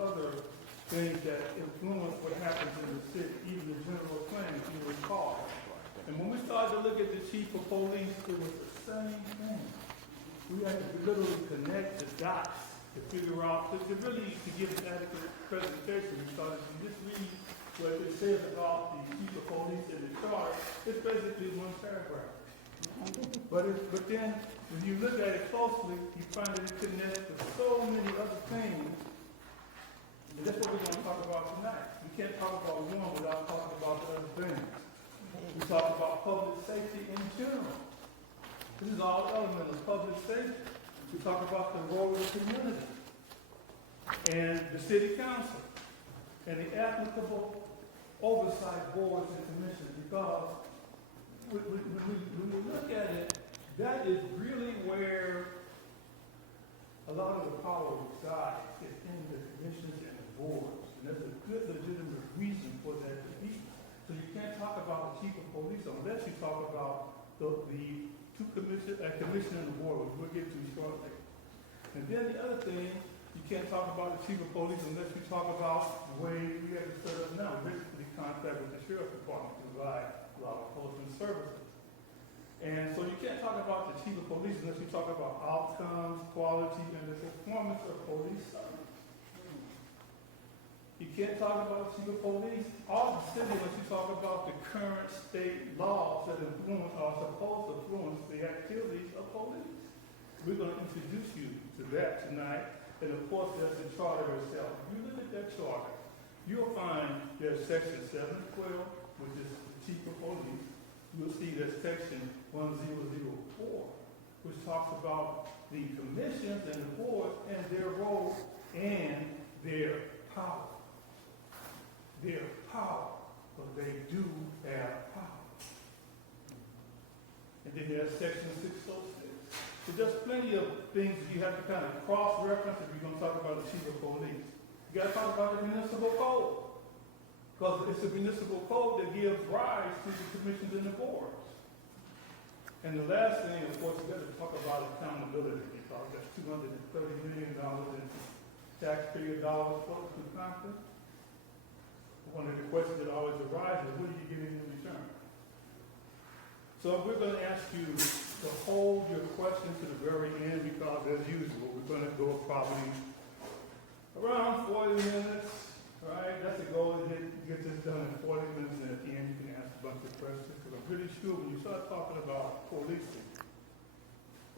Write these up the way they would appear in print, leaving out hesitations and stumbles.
other things that influence what happens in the city, even the general plan, if you recall. And when we started to look at the chief of police, it was the same thing. We had to literally connect the dots to figure out, to really to give an adequate presentation. We started to just read what it says about the chief of police in the chart. It's basically one paragraph. But then, when you look at it closely, you find that it connects to so many other things. And that's what we're going to talk about tonight. We can't talk about one without talking about the other things. We talk about public safety in general. This is all element of public safety. We talk about the role of the community and the city council and the applicable oversight boards and commissions, because when we look at it, that is really where a lot of the power resides, is in the commissions and the boards. And there's a good legitimate reason for that to be. So you can't talk about the chief of police unless you talk about the two commissioner and the board, which we'll get to shortly. And then the other thing, you can't talk about the chief of police unless you talk about the way we have it set up now. Basically, contract with the sheriff's department to provide law enforcement services. And so you can't talk about the chief of police unless you talk about outcomes, quality, and the performance of police service. You can't talk about the chief of police or the city unless you talk about the current state laws that influence or supposed to influence the activities of police. We're going to introduce you to that tonight. And of course, there's the charter itself. If you look at that charter, you'll find there's section 712, which is the chief of police. You'll see there's section 1004, which talks about the commissions and the boards and their role and their power. Their power, but they do have power. And then there's section 606. So there's plenty of things that you have to kind of cross-reference if you're going to talk about the chief of police. You got to talk about the municipal code, because it's the municipal code that gives rise to the commissions and the boards. And the last thing, of course, you got to talk about accountability, because that's $230 million in taxpayer dollars flowing through Compton. One of the questions that always arises is, what are you getting in return? So we're going to ask you to hold your questions to the very end, because as usual, we're going to go probably around 40 minutes, right? That's the goal, to get this done in 40 minutes, and at the end you can ask a bunch of questions, because I'm pretty sure when you start talking about policing,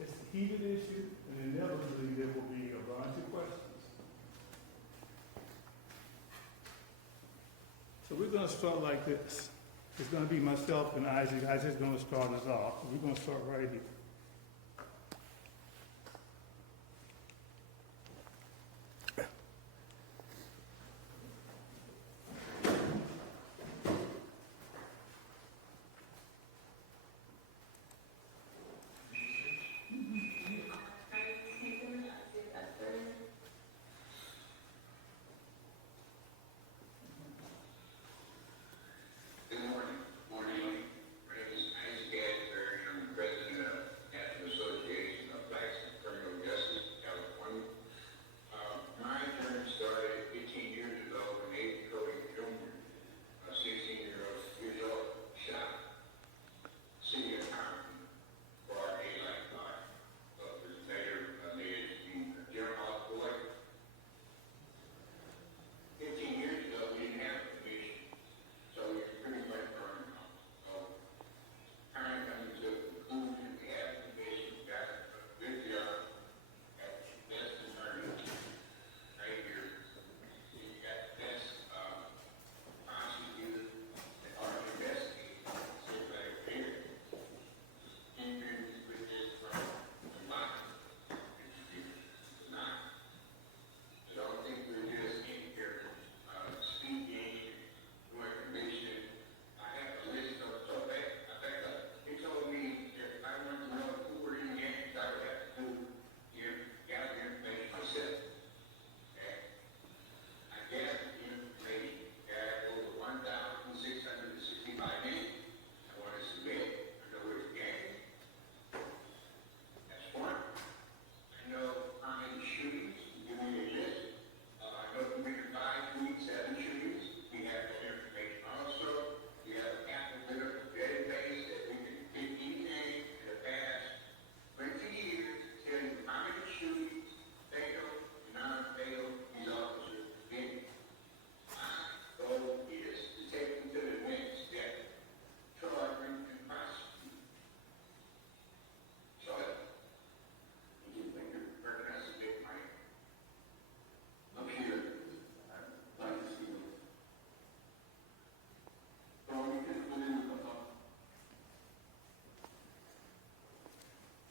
it's a heated issue, and inevitably there will be a bunch of questions. So we're going to start like this. It's going to be myself and Isaac. Isaac's going to start us off. We're going to start right here. Good morning. My name is Isaac Asbury. I'm the president of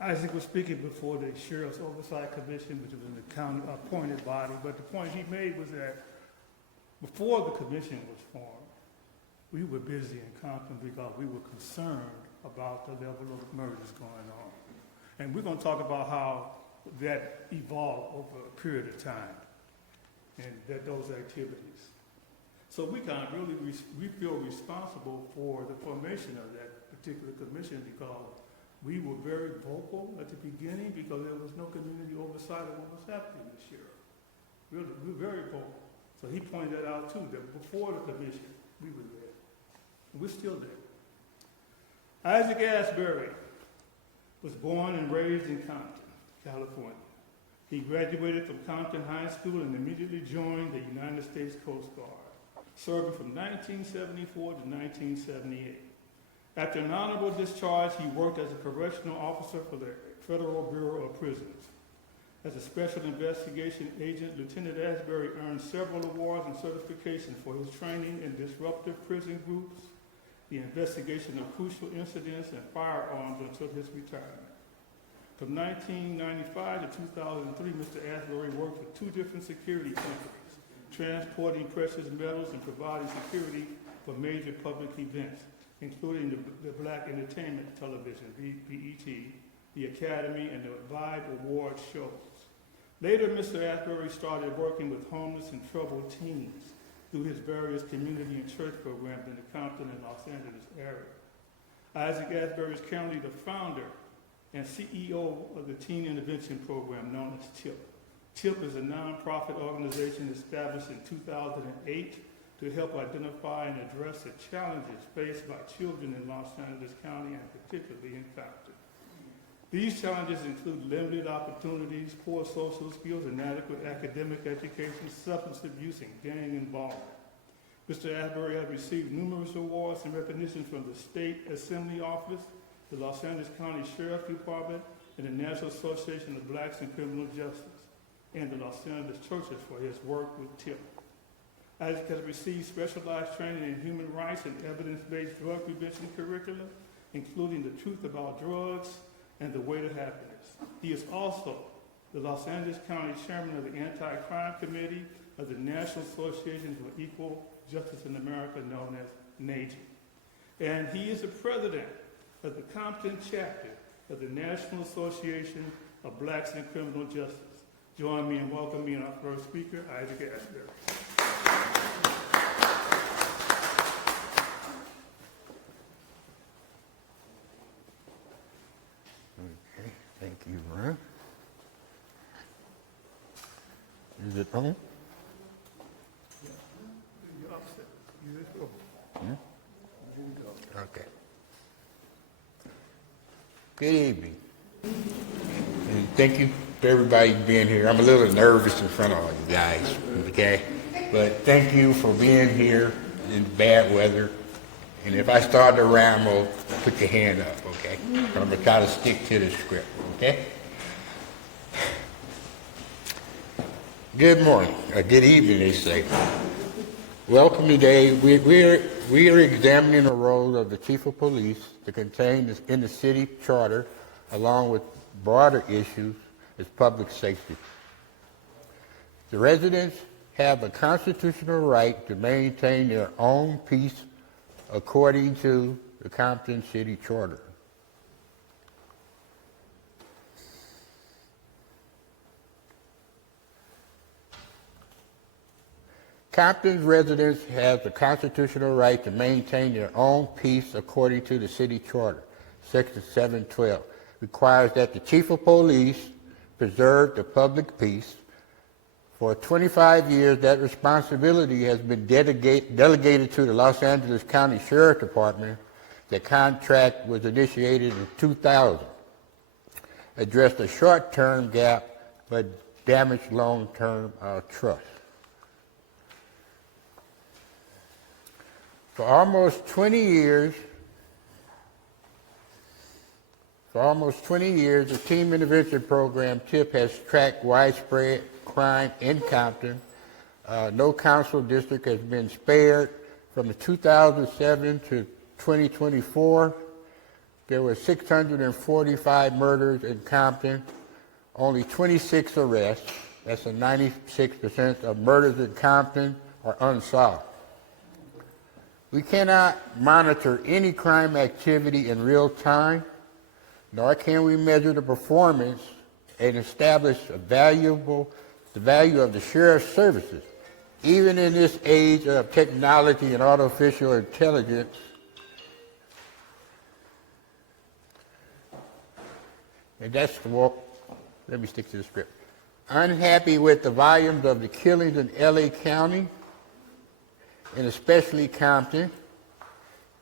Isaac was speaking before the Sheriff's Oversight Commission, which was an county appointed body, but the point he made was that before the commission was formed, we were busy in Compton because we were concerned about the level of murders going on. And we're going to talk about how that evolved over a period of time and that those activities. So we kind of really, we feel responsible for the formation of that particular commission because we were very vocal at the beginning because there was no community oversight of what was happening this year. We were very vocal. So he pointed that out too, that before the commission, we were there. And we're still there. Isaac Asbury was born and raised in Compton, California. He graduated from Compton High School and immediately joined the United States Coast Guard, serving from 1974 to 1978. After an honorable discharge, he worked as a correctional officer for the Federal Bureau of Prisons. As a special investigation agent, Lieutenant Asbury earned several awards and certifications for his training in disruptive prison groups, the investigation of crucial incidents, and firearms until his retirement. From 1995 to 2003, Mr. Asbury worked for 2 different security companies, transporting precious metals and providing security for major public events, including the Black Entertainment Television, BET, the Academy, and the Vibe Award shows. Later, Mr. Asbury started working with homeless and troubled teens through his various community and church programs in the Compton and Los Angeles area. Isaac Asbury is currently the founder and CEO of the Teen Intervention Program known as TIP. TIP is a nonprofit organization established in 2008 to help identify and address the challenges faced by children in Los Angeles County and particularly in Compton. These challenges include limited opportunities, poor social skills, inadequate academic education, substance abuse, and gang involvement. Mr. Asbury has received numerous awards and recognition from the State Assembly Office, the Los Angeles County Sheriff's Department, and the National Association of Blacks in Criminal Justice, and the Los Angeles churches for his work with TIP. Isaac has received specialized training in human rights and evidence-based drug prevention curricula, including the truth about drugs and the way to happiness. He is also the Los Angeles County Chairman of the Anti-Crime Committee of the National Association for Equal Justice in America, known as NAGI. And he is the president of the Compton chapter of the National Association of Blacks in Criminal Justice. Join me in welcoming our first speaker, Isaac Asbury. Okay, thank you, Ron. Is it on? You're upset. You just go. Okay. Good evening. And thank you for everybody being here. I'm a little nervous in front of all you guys, okay? But thank you for being here in bad weather. And if I start to ramble, put your hand up, okay? I'm going to try to stick to the script, okay? Good morning, or good evening, they say. Welcome today. We are examining the role of the Chief of Police to contain in the city charter, along with broader issues as public safety. The residents have a constitutional right to maintain their own peace according to the Compton City Charter. Compton's residents have the constitutional right to maintain their own peace according to the city charter. Section 712 requires that the chief of police preserve the public peace. For 25 years, that responsibility has been delegated to the Los Angeles County Sheriff's Department. The contract was initiated in 2000, addressed a short-term gap, but damaged long-term trust. For almost 20 years, the Team Intervention Program, TIP, has tracked widespread crime in Compton. No council district has been spared. From 2007 to 2024, there were 645 murders in Compton, only 26 arrests. That's a 96% of murders in Compton are unsolved. We cannot monitor any crime activity in real time, nor can we measure the performance and establish the value of the sheriff's services. Even in this age of technology and artificial intelligence, and that's the walk. Let me stick to the script. Unhappy with the volumes of the killings in LA County, and especially Compton,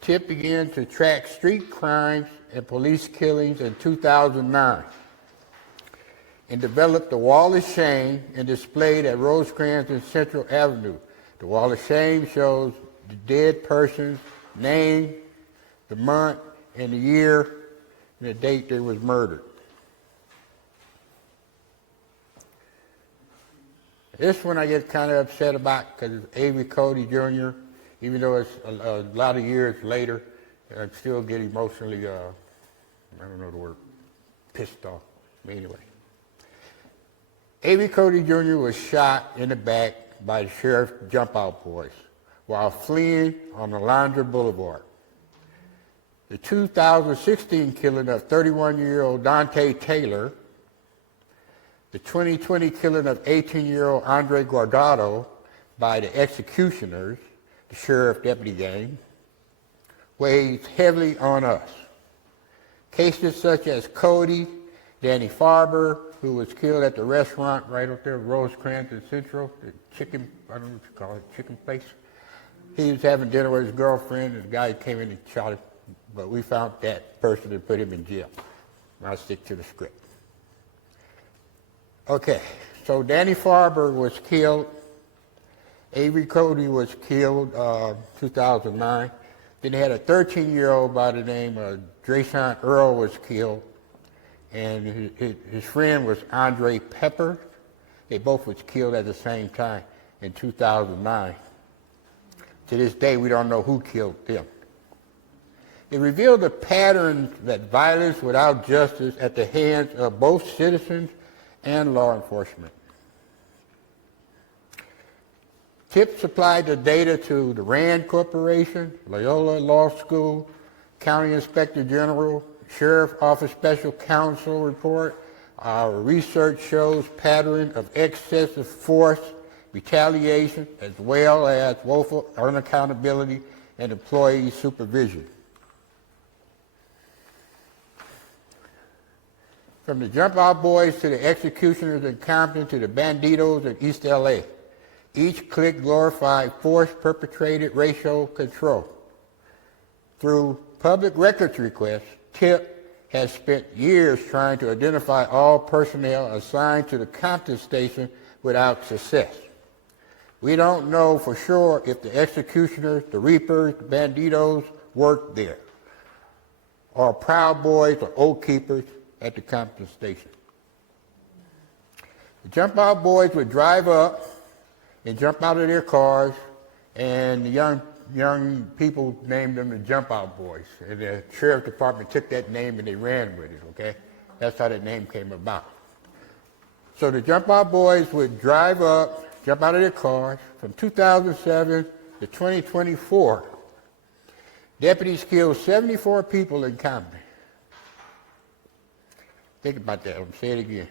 TIP began to track street crimes and police killings in 2009 and developed the Wall of Shame and displayed at Rosecrans and Central Avenue. The Wall of Shame shows the dead person's name, the month, and the year, and the date they was murdered. This one I get kind of upset about because it's Avery Cody Jr., even though it's a lot of years later, I still get emotionally, I don't know the word, pissed off. Anyway. Avery Cody Jr. was shot in the back by the sheriff's jump-out boys while fleeing on Alondra Boulevard. The 2016 killing of 31-year-old Dante Taylor, the 2020 killing of 18-year-old Andre Guardado by the executioners, the sheriff-deputy gang, weighs heavily on us. Cases such as Cody, Danny Farber, who was killed at the restaurant right up there, Rosecrans and Central, the chicken, I don't know what you call it, chicken place. He was having dinner with his girlfriend, and the guy came in and shot him, but we found that person and put him in jail. I'll stick to the script. Okay, so Danny Farber was killed. Avery Cody was killed 2009. Then they had a 13-year-old by the name of Drayshawn Earl was killed. And his friend was Andre Pepper. They both was killed at the same time in 2009. To this day, we don't know who killed them. It revealed a pattern that violence without justice at the hands of both citizens and law enforcement. TIP supplied the data to the RAND Corporation, Loyola Law School, County Inspector General, Sheriff Office Special Counsel report. Our research shows pattern of excessive force, retaliation, as well as woeful unaccountability and employee supervision. From the jump-out boys to the executioners in Compton to the banditos in East LA, each clique glorified force-perpetrated racial control. Through public records requests, TIP has spent years trying to identify all personnel assigned to the Compton station without success. We don't know for sure if the executioners, the reapers, the banditos worked there, or Proud Boys or Oath Keepers at the Compton station. The jump-out boys would drive up and jump out of their cars, and the young people named them the jump-out boys. And the sheriff department took that name and they ran with it, okay? That's how that name came about. So the jump-out boys would drive up, jump out of their cars. From 2007 to 2024, deputies killed 74 people in Compton. Think about that. I'm saying it again.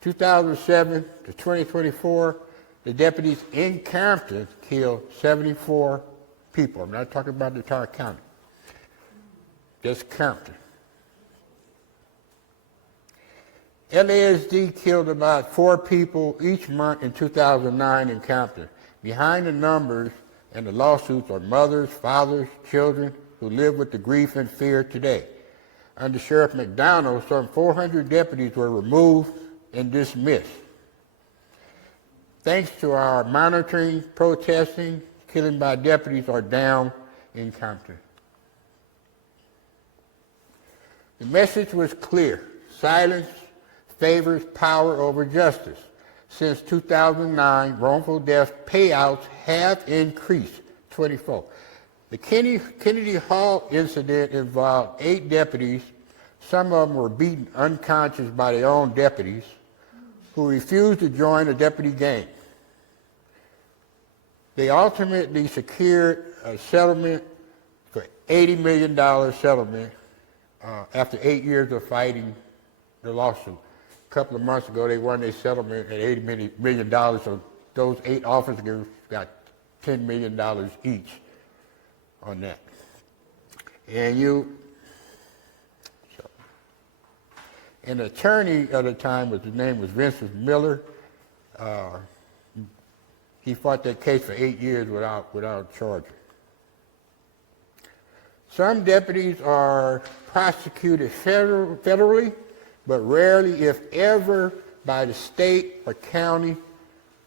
2007 to 2024, the deputies in Compton killed 74 people. I'm not talking about the entire county. Just Compton. LASD killed about 4 people each month in 2009 in Compton. Behind the numbers and the lawsuits are mothers, fathers, children who live with the grief and fear today. Under Sheriff McDonald, some 400 deputies were removed and dismissed. Thanks to our monitoring, protesting, killing by deputies are down in Compton. The message was clear. Silence favors power over justice. Since 2009, wrongful death payouts have increased 24. The Kennedy Hall incident involved 8 deputies. Some of them were beaten unconscious by their own deputies who refused to join the deputy gang. They ultimately secured a settlement for $80 million settlement after 8 years of fighting the lawsuit. A couple of months ago, they won their settlement at $80 million, so those 8 officers got $10 million each on that. And an attorney at the time, his name was Vincent Miller. He fought that case for 8 years without charging. Some deputies are prosecuted federally, but rarely, if ever, by the state or county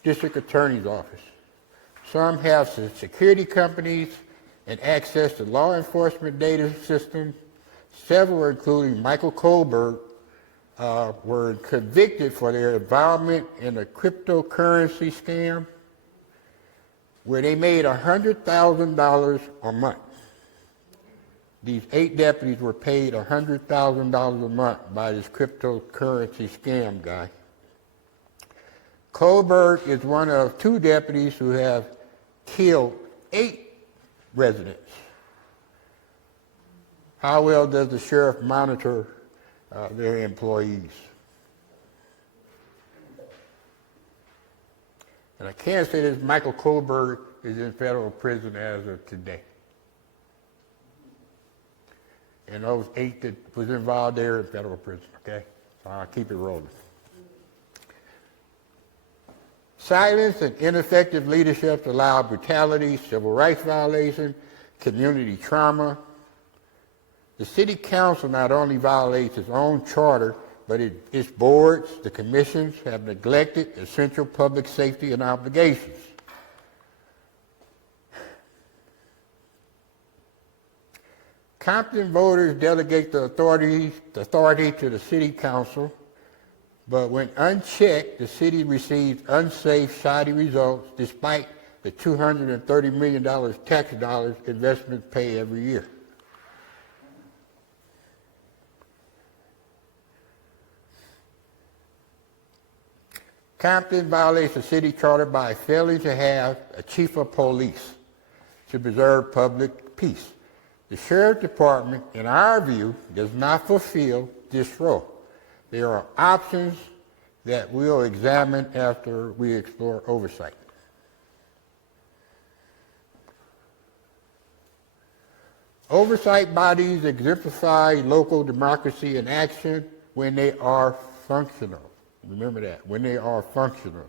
district attorney's office. Some have security companies and access to law enforcement data systems. Several, including Michael Kohlberg, were convicted for their involvement in a cryptocurrency scam where they made $100,000 a month. These 8 deputies were paid $100,000 a month by this cryptocurrency scam guy. Kohlberg is one of 2 deputies who have killed 8 residents. How well does the sheriff monitor their employees? And I can say this, Michael Kohlberg is in federal prison as of today. And those 8 that was involved there in federal prison, okay? So I'll keep it rolling. Silence and ineffective leadership allow brutality, civil rights violation, community trauma. The city council not only violates its own charter, but its boards, the commissions, have neglected essential public safety and obligations. Compton voters delegate the authority to the city council, but when unchecked, the city receives unsafe, shoddy results despite the $230 million tax dollars investments pay every year. Compton violates the city charter by failing to have a chief of police to preserve public peace. The sheriff department, in our view, does not fulfill this role. There are options that we'll examine after we explore oversight. Oversight bodies exemplify local democracy in action when they are functional. Remember that, when they are functional.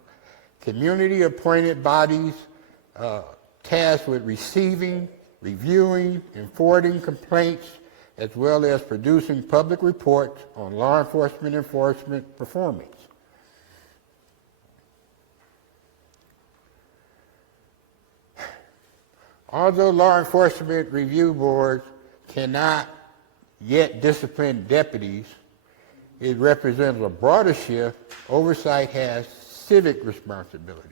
Community-appointed bodies tasked with receiving, reviewing, and forwarding complaints, as well as producing public reports on law enforcement performance. Although law enforcement review boards cannot yet discipline deputies, it represents a broader shift. Oversight has civic responsibilities.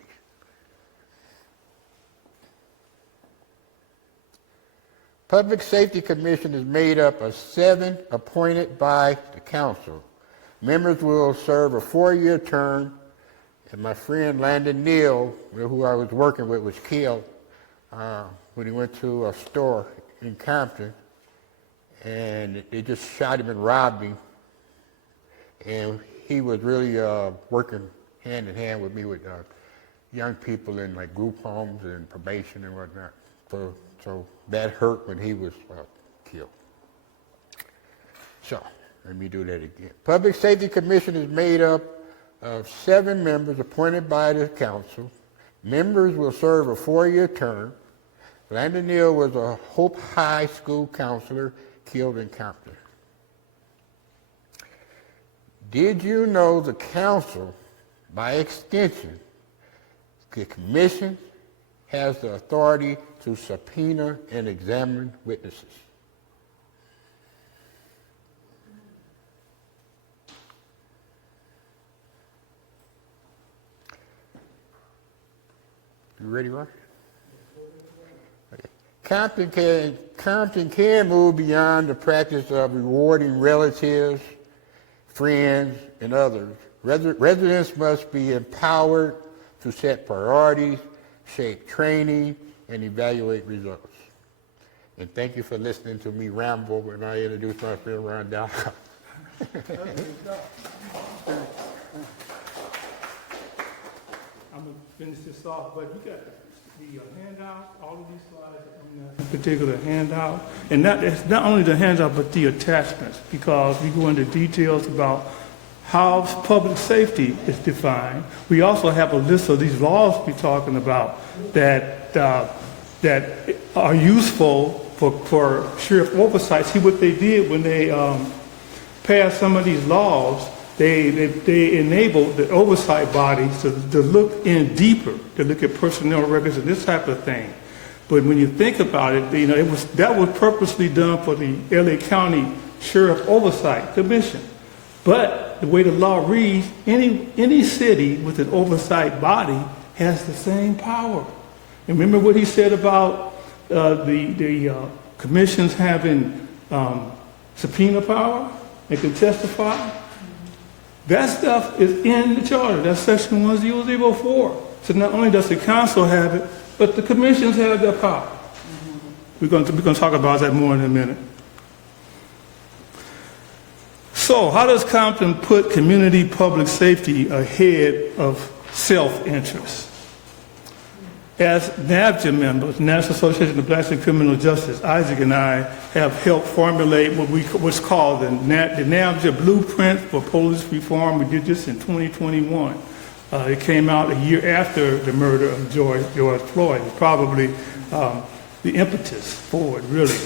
Public Safety Commission is made up of 7 appointed by the council. Members will serve a 4-year term, and my friend Landon Neal, who I was working with, was killed when he went to a store in Compton, and they just shot him and robbed him. And he was really working hand in hand with me with young people in like group homes and probation and whatnot. So that hurt when he was killed. So let me do that again. Public Safety Commission is made up of 7 members appointed by the council. Members will serve a 4-year term. Landon Neal was a Hope High School counselor killed in Compton. Did you know the council, by extension, the commission, has the authority to subpoena and examine witnesses? You ready, Mark? Okay. Compton can move beyond the practice of rewarding relatives, friends, and others. Residents must be empowered to set priorities, shape training, and evaluate results. And thank you for listening to me ramble when I introduce my friend Ron Dow. I'm gonna finish this off, but you got the handout, all of these slides are in that particular handout. And it's not only the handout, but the attachments, because we go into details about how public safety is defined. We also have a list of these laws we're talking about that are useful for sheriff oversight. See what they did when they passed some of these laws. They enabled the oversight bodies to look in deeper, to look at personnel records and this type of thing. But when you think about it, that was purposely done for the LA County Sheriff Oversight Commission. But the way the law reads, any city with an oversight body has the same power. And remember what he said about the commissions having subpoena power and can testify? That stuff is in the charter. That's section 1004. So not only does the council have it, but the commissions have that power. We're going to talk about that more in a minute. So how does Compton put community public safety ahead of self-interest? As NABJA members, National Association of Blacks in Criminal Justice, Isaac and I have helped formulate what's called the NABJA Blueprint for Police Reform. We did this in 2021. It came out a year after the murder of George Floyd. It's probably the impetus for it, really.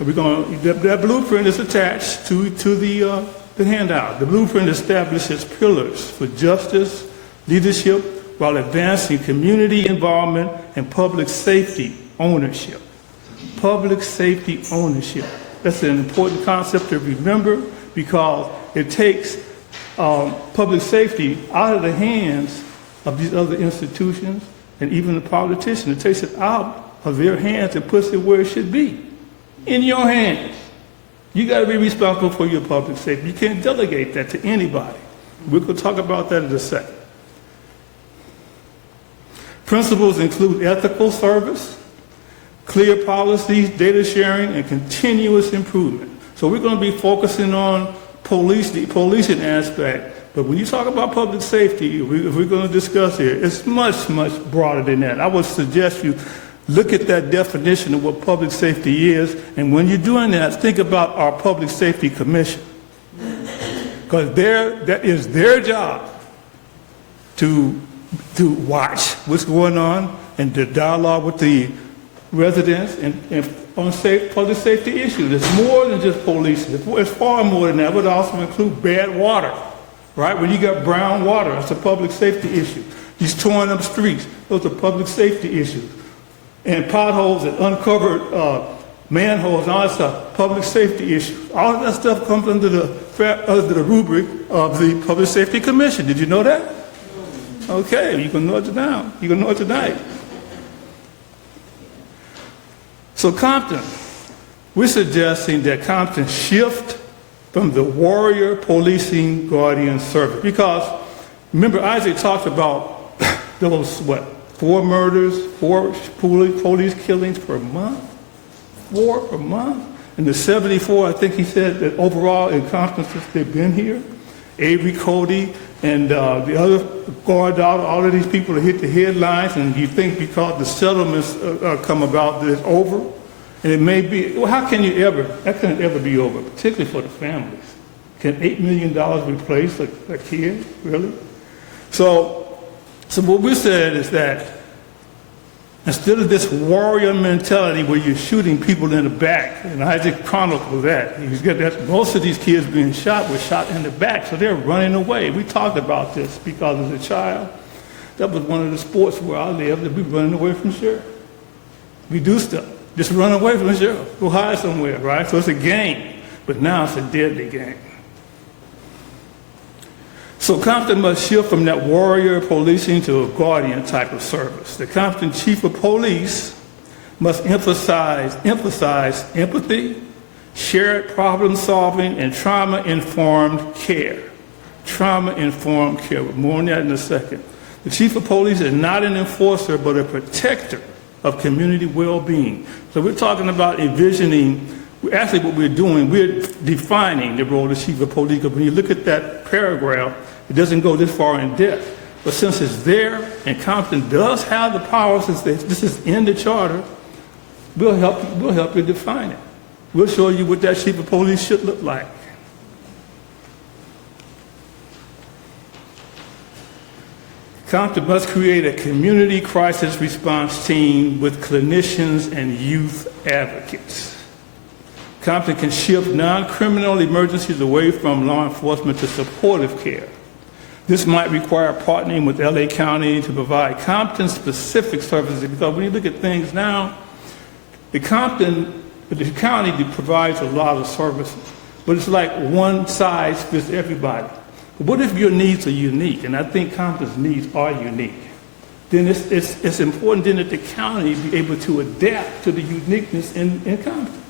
That blueprint is attached to the handout. The blueprint establishes pillars for justice, leadership, while advancing community involvement and public safety ownership. Public safety ownership. That's an important concept to remember because it takes public safety out of the hands of these other institutions and even the politicians. It takes it out of their hands and puts it where it should be, in your hands. You got to be responsible for your public safety. You can't delegate that to anybody. We're going to talk about that in a second. Principles include ethical service, clear policies, data sharing, and continuous improvement. So we're going to be focusing on the policing aspect. But when you talk about public safety, if we're going to discuss here, it's much, much broader than that. I would suggest you look at that definition of what public safety is, and when you're doing that, think about our Public Safety Commission. Because that is their job to watch what's going on and to dialogue with the residents and on public safety issues. It's more than just policing. It's far more than that. It would also include bad water, right? When you got brown water, that's a public safety issue. These torn up streets, those are public safety issues. And potholes and uncovered manholes and all that stuff, public safety issues. All of that stuff comes under the rubric of the Public Safety Commission. Did you know that? Okay, you can know it now. You can know it tonight. So Compton, we're suggesting that Compton shift from the warrior policing guardian service. Because remember, Isaac talked about those, 4 murders, 4 police killings per month? 4 per month? And the 74, I think he said that overall in Compton since they've been here, Avery Cody, and the other guard dog, all of these people that hit the headlines, and you think because the settlements come about that it's over, and it may be, well, how can you ever, that can't ever be over, particularly for the families. Can $8 million replace a kid, really? So what we said is that instead of this warrior mentality where you're shooting people in the back, and Isaac chronicled that, most of these kids being shot were shot in the back, so they're running away. We talked about this because as a child, that was one of the sports where I lived, to be running away from sheriff. We do stuff, just run away from the sheriff, go hide somewhere, right? So it's a game, but now it's a deadly game. So Compton must shift from that warrior policing to a guardian type of service. The Compton chief of police must emphasize empathy, shared problem solving, and trauma-informed care. Trauma-informed care. More on that in a second. The chief of police is not an enforcer, but a protector of community well-being. So we're talking about envisioning, actually what we're doing, we're defining the role of the chief of police. Because when you look at that paragraph, it doesn't go this far in depth. But since it's there, and Compton does have the power, since this is in the charter, we'll help you define it. We'll show you what that chief of police should look like. Compton must create a community crisis response team with clinicians and youth advocates. Compton can shift non-criminal emergencies away from law enforcement to supportive care. This might require partnering with LA County to provide Compton-specific services, because when you look at things now, the county provides a lot of services, but it's like one size fits everybody. What if your needs are unique? And I think Compton's needs are unique. Then it's important then that the county be able to adapt to the uniqueness in Compton.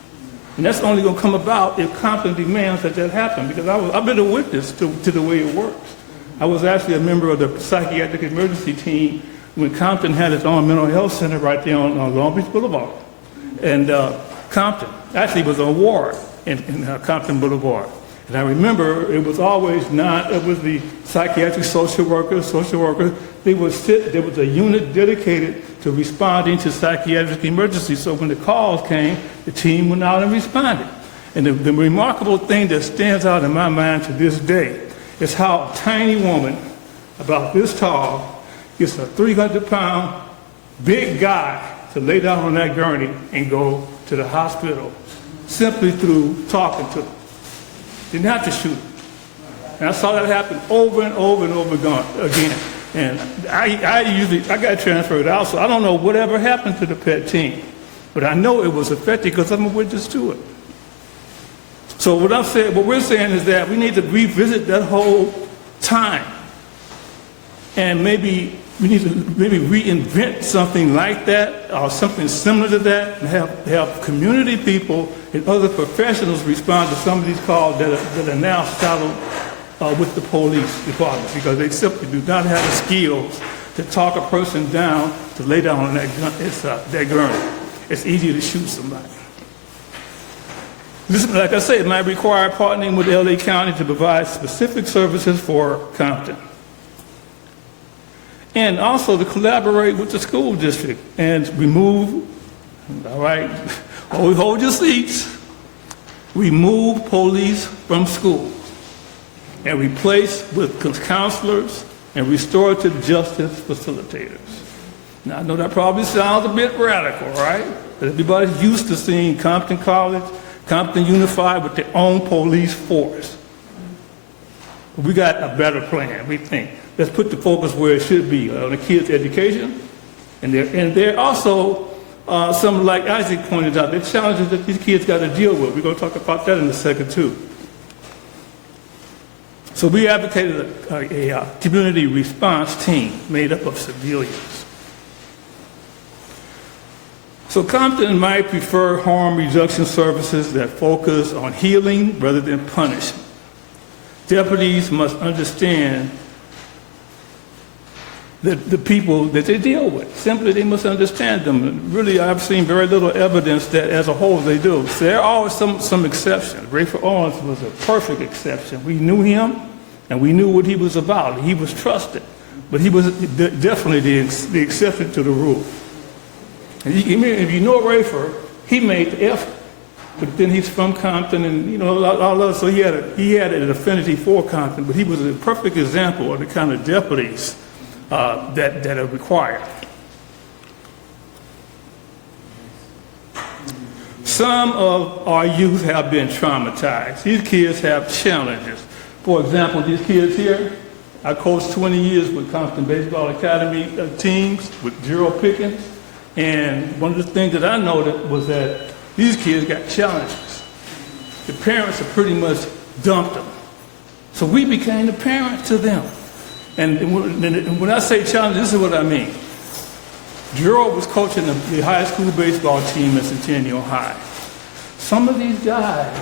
And that's only going to come about if Compton demands that happen, because I've been a witness to the way it works. I was actually a member of the psychiatric emergency team when Compton had its own mental health center right there on Long Beach Boulevard. And Compton actually was a ward in Compton Boulevard. And I remember it was always it was the psychiatric social workers. They would sit, there was a unit dedicated to responding to psychiatric emergencies. So when the calls came, the team went out and responded. And the remarkable thing that stands out in my mind to this day is how a tiny woman, about this tall, gets a 300-pound big guy to lay down on that gurney and go to the hospital simply through talking to them. Didn't have to shoot him. And I saw that happen over and over and over again. And I got transferred out, so I don't know whatever happened to the pet team. But I know it was effective because I'm a witness to it. So what we're saying is that we need to revisit that whole time. And maybe we need to reinvent something like that or something similar to that, and have community people and other professionals respond to some of these calls that are now saddled with the police department, because they simply do not have the skills to talk a person down, to lay down on that gurney. It's easy to shoot somebody. This, like I say, it might require partnering with LA County to provide specific services for Compton. And also to collaborate with the school district and remove, all right, hold your seats, remove police from schools and replace with counselors and restorative justice facilitators. Now, I know that probably sounds a bit radical, right? But everybody's used to seeing Compton College, Compton Unified with their own police force. We got a better plan, we think. Let's put the focus where it should be, on the kids' education. And there are also some, like Isaac pointed out, the challenges that these kids got to deal with. We're going to talk about that in a second, too. So we advocated a community response team made up of civilians. So Compton might prefer harm reduction services that focus on healing rather than punishment. Deputies must understand the people that they deal with. Simply, they must understand them. And really, I've seen very little evidence that as a whole they do. So there are always some exceptions. Rayford Owens was a perfect exception. We knew him, and we knew what he was about. He was trusted, but he was definitely the exception to the rule. And if you know Rayford, he made the effort. But then he's from Compton, and all of, so he had an affinity for Compton. But he was a perfect example of the kind of deputies that are required. Some of our youth have been traumatized. These kids have challenges. For example, these kids here, I coached 20 years with Compton Baseball Academy teams with Gerald Pickens, and one of the things that I noted was that these kids got challenges. The parents have pretty much dumped them. So we became the parents to them. And when I say challenge, this is what I mean. Gerald was coaching the high school baseball team at Centennial High. Some of these guys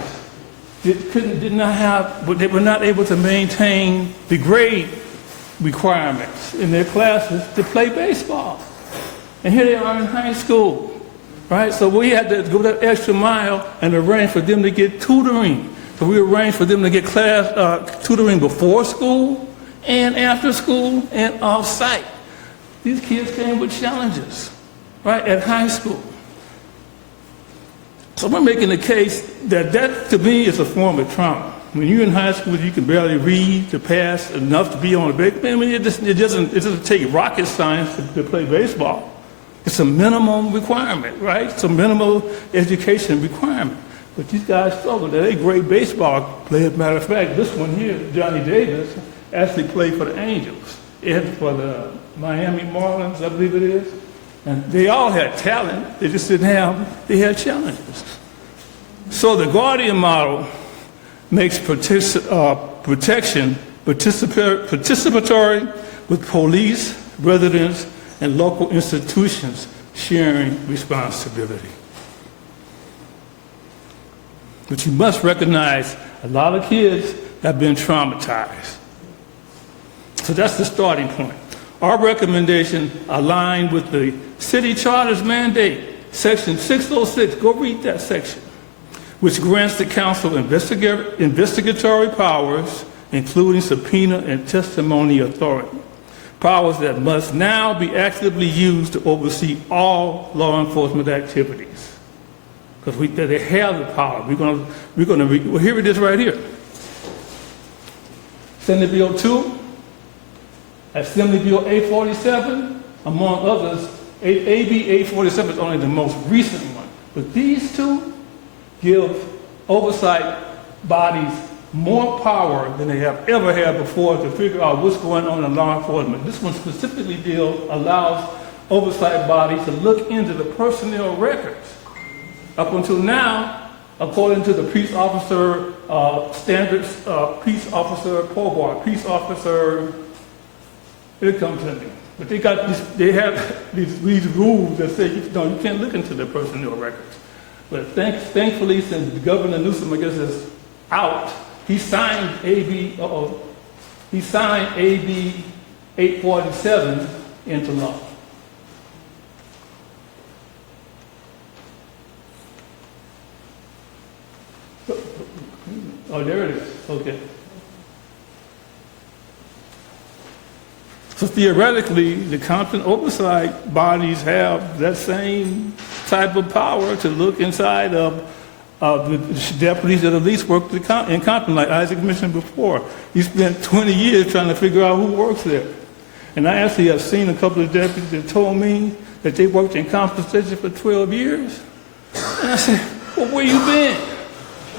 did not have, but they were not able to maintain the grade requirements in their classes to play baseball. And here they are in high school, right? So we had to go that extra mile and arrange for them to get tutoring. So we arranged for them to get tutoring before school and after school and off-site. These kids came with challenges, right, at high school. So we're making the case that to me is a form of trauma. When you're in high school, you can barely read to pass enough to be on a baseball. I mean, it doesn't take rocket science to play baseball. It's a minimum requirement, right? It's a minimal education requirement. But these guys struggle. They're great baseball players. Matter of fact, this one here, Johnny Davis, actually played for the Angels. And for the Miami Marlins, I believe it is. And they all had talent. They just didn't have, they had challenges. So the Guardian model makes protection participatory with police, residents, and local institutions sharing responsibility. But you must recognize a lot of kids have been traumatized. So that's the starting point. Our recommendation aligned with the city charter's mandate, section 606, go read that section, which grants the council investigatory powers, including subpoena and testimony authority, powers that must now be actively used to oversee all law enforcement activities. Because they have the power. Well, here it is right here. Senate Bill 2, Assembly Bill 847, among others. AB 847 is only the most recent one. But these two give oversight bodies more power than they have ever had before to figure out what's going on in law enforcement. This one specifically allows oversight bodies to look into the personnel records. Up until now, according to the peace officer standards, peace officer POBAR, peace officer, it'll come to me. But they have these rules that say you can't look into their personnel records. But thankfully, since Governor Newsom, I guess, is out, he signed AB 847 into law. Oh, there it is. Okay. So theoretically, the Compton oversight bodies have that same type of power to look inside of the deputies that at least worked in Compton, like Isaac mentioned before. He spent 20 years trying to figure out who works there. And I actually have seen a couple of deputies that told me that they worked in Compton Station for 12 years. And I said, well, where you been?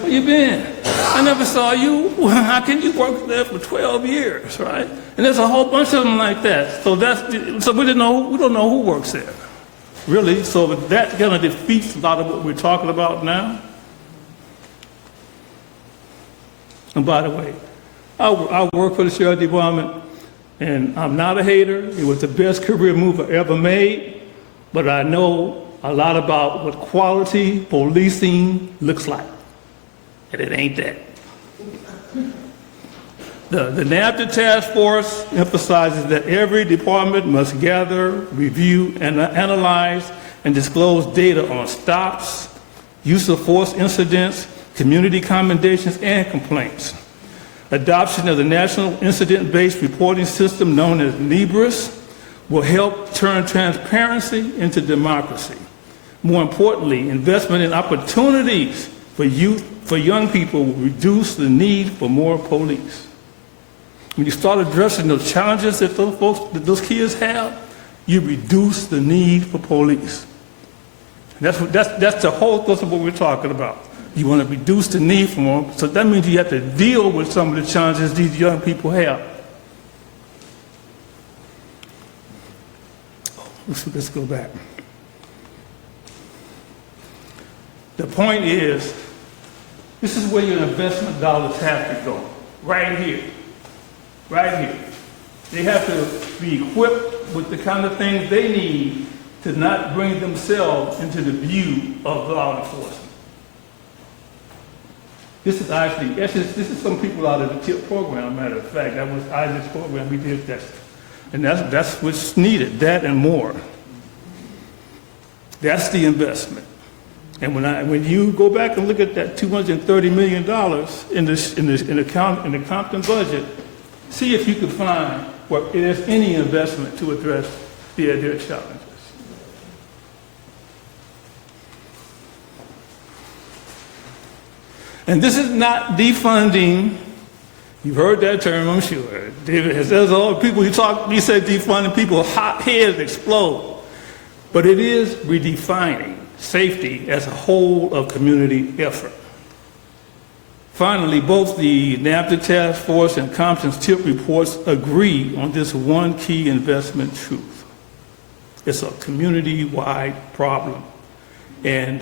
Where you been? I never saw you. How can you work there for 12 years, right? And there's a whole bunch of them like that. So we don't know who works there, really. So that kind of defeats a lot of what we're talking about now. And by the way, I work for the Sheriff Department, and I'm not a hater. It was the best career move I ever made, but I know a lot about what quality policing looks like. And it ain't that. The NABDA task force emphasizes that every department must gather, review, and analyze and disclose data on stops, use of force incidents, community commendations, and complaints. Adoption of the National Incident-Based Reporting System, known as NEBRIS, will help turn transparency into democracy. More importantly, investment in opportunities for young people will reduce the need for more police. When you start addressing those challenges that those kids have, you reduce the need for police. That's the whole thrust of what we're talking about. You want to reduce the need for them, so that means you have to deal with some of the challenges these young people have. Let's go back. The point is, this is where your investment dollars have to go, right here. Right here. They have to be equipped with the kind of things they need to not bring themselves into the view of law enforcement. This is some people out of the TIP program, matter of fact. That was Isaac's program, we did that. And that's what's needed, that and more. That's the investment. And when you go back and look at that $230 million in the Compton budget, see if you can find where there's any investment to address their challenges. And this is not defunding. You've heard that term, I'm sure. David has said all the people he said defunding, people hot heads explode. But it is redefining safety as a whole of community effort. Finally, both the NAFTA Task Force and Compton's TIP reports agree on this one key investment truth. It's a community-wide problem. And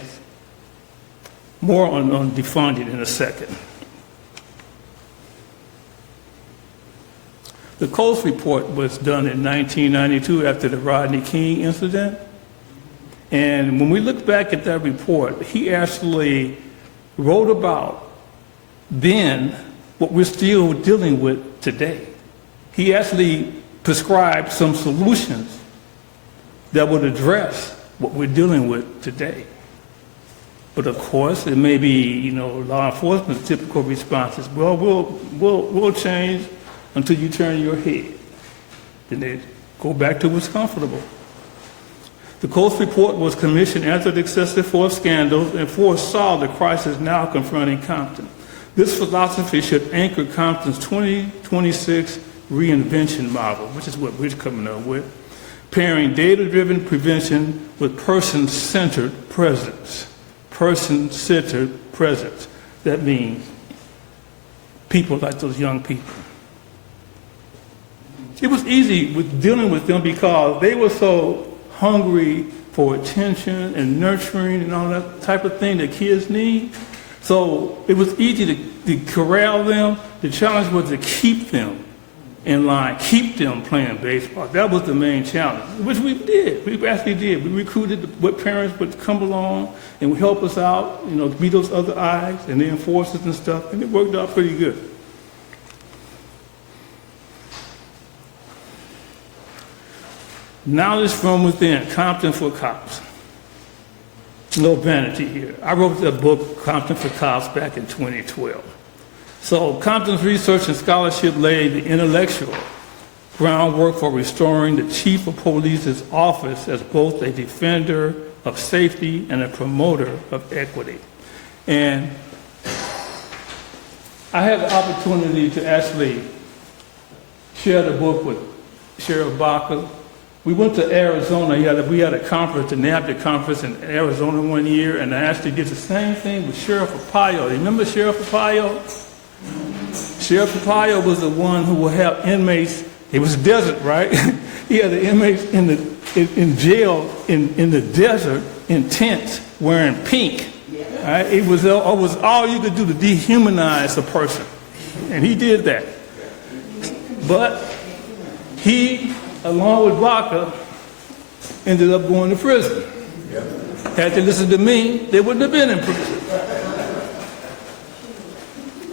more on defunding in a second. The Coast report was done in 1992 after the Rodney King incident. And when we look back at that report, he actually wrote about then what we're still dealing with today. He actually prescribed some solutions that would address what we're dealing with today. But of course, it may be, law enforcement's typical responses. Well, we'll change until you turn your head. Then they go back to what's comfortable. The Coast report was commissioned after the excessive force scandals and foresaw the crisis now confronting Compton. This philosophy should anchor Compton's 2026 reinvention model, which is what we're coming up with, pairing data-driven prevention with person-centered presence. Person-centered presence. That means people like those young people. It was easy with dealing with them because they were so hungry for attention and nurturing and all that type of thing that kids need. So it was easy to corral them. The challenge was to keep them in line, keep them playing baseball. That was the main challenge, which we did. We actually did. We recruited what parents would come along and would help us out, be those other eyes and the enforcers and stuff, and it worked out pretty good. Knowledge from within, Compton for Cops. No vanity here. I wrote that book, Compton for Cops, back in 2012. So Compton's research and scholarship laid the intellectual groundwork for restoring the chief of police's office as both a defender of safety and a promoter of equity. And I had the opportunity to actually share the book with Sheriff Baca. We went to Arizona. We had a conference, the NAFTA conference in Arizona one year, and I actually did the same thing with Sheriff Arpaio. Remember Sheriff Arpaio? Sheriff Arpaio was the one who would have inmates. It was desert, right? He had the inmates in jail in the desert in tents wearing pink. Right? It was all you could do to dehumanize a person, and he did that. But he, along with Baca, ended up going to prison. Had they listened to me, they wouldn't have been in prison.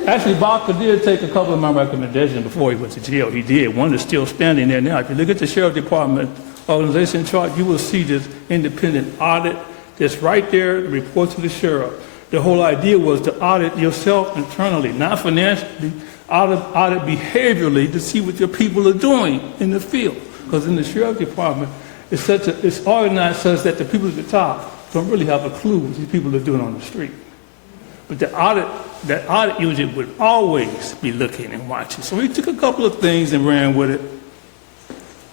Actually, Baca did take a couple of my recommendations before he went to jail. He did. One is still standing there now. If you look at the Sheriff Department organization chart, you will see this independent audit that's right there, report to the sheriff. The whole idea was to audit yourself internally, not financially, audit behaviorally to see what your people are doing in the field. Because in the Sheriff Department, it's organized such that the people at the top don't really have a clue what these people are doing on the street. But that audit usually would always be looking and watching. So he took a couple of things and ran with it,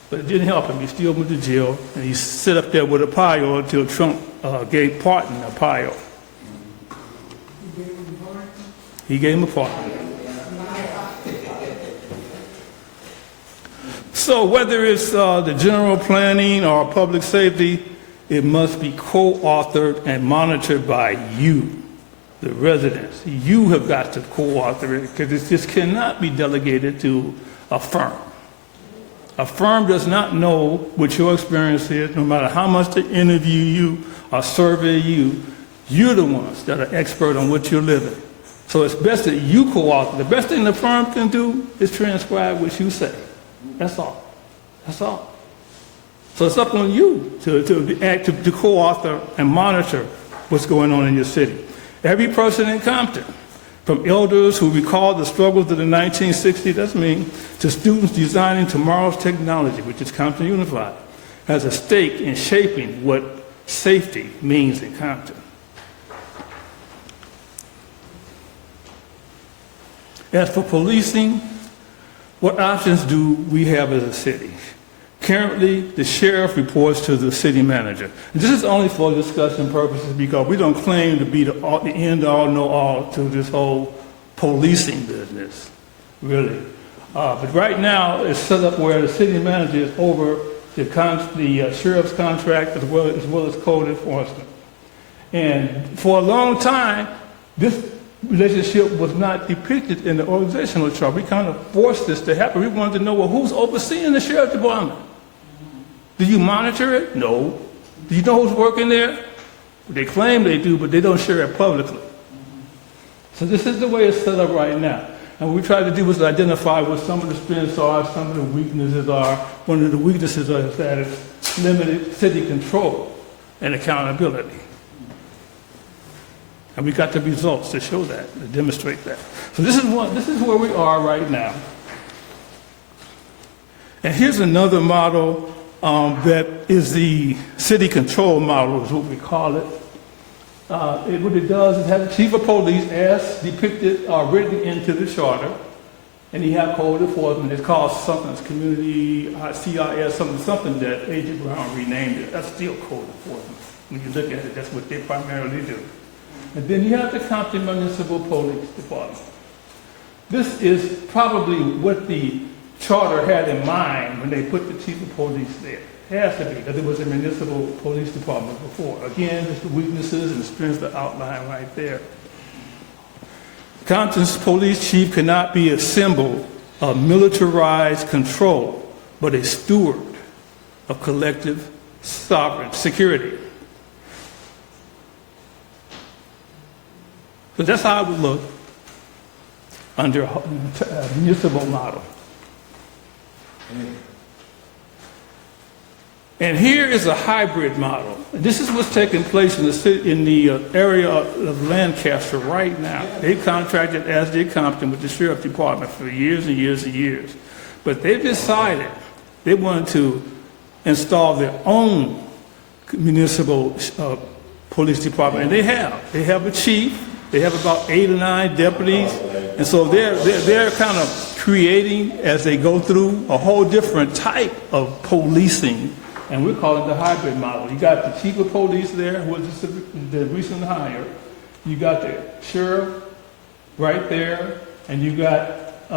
but it didn't help him. He still went to jail, and he sat up there with Arpaio until Trump gave pardon Arpaio. He gave him a pardon. So whether it's the general planning or public safety, it must be co-authored and monitored by you, the residents. You have got to co-author it because it just cannot be delegated to a firm. A firm does not know what your experience is, no matter how much they interview you or survey you. You're the ones that are expert on what you're living. So it's best that you co-author. The best thing the firm can do is transcribe what you say. That's all. That's all. So it's up on you to co-author and monitor what's going on in your city. Every person in Compton, from elders who recall the struggles of the 1960s, that's me, to students designing tomorrow's technology, which is Compton Unified, has a stake in shaping what safety means in Compton. As for policing, what options do we have as a city? Currently, the sheriff reports to the city manager. And this is only for discussion purposes because we don't claim to be the end-all, know-all to this whole policing business, really. But right now, it's set up where the city manager is over the sheriff's contract as well as code enforcement. And for a long time, this relationship was not depicted in the organizational chart. We kind of forced this to happen. We wanted to know, well, who's overseeing the sheriff's department? Do you monitor it? No. Do you know who's working there? They claim they do, but they don't share it publicly. So this is the way it's set up right now. And what we try to do is identify what some of the strengths are, some of the weaknesses are. One of the weaknesses is that it's limited city control and accountability. And we got the results to show that, to demonstrate that. So this is where we are right now. And here's another model that is the city control model, is what we call it. What it does is have the chief of police as depicted or written into the charter, and you have code enforcement. It's called something, it's community, CIS, something that Agent Brown renamed it. That's still code enforcement. When you look at it, that's what they primarily do. And then you have the Compton Municipal Police Department. This is probably what the charter had in mind when they put the chief of police there. It has to be, because it was a municipal police department before. Again, just the weaknesses and the strengths are outlined right there. Compton's police chief cannot be a symbol of militarized control, but a steward of collective sovereign security. So that's how it would look under a municipal model. And here is a hybrid model. This is what's taking place in the area of Lancaster right now. They contracted, as did Compton, with the sheriff department for years and years and years. But they've decided they wanted to install their own municipal police department, and they have. They have a chief. They have about 8 or 9 deputies, and so they're kind of creating, as they go through, a whole different type of policing, and we're calling it the hybrid model. You got the chief of police there, who was the recent hire. You got the sheriff right there, and you got,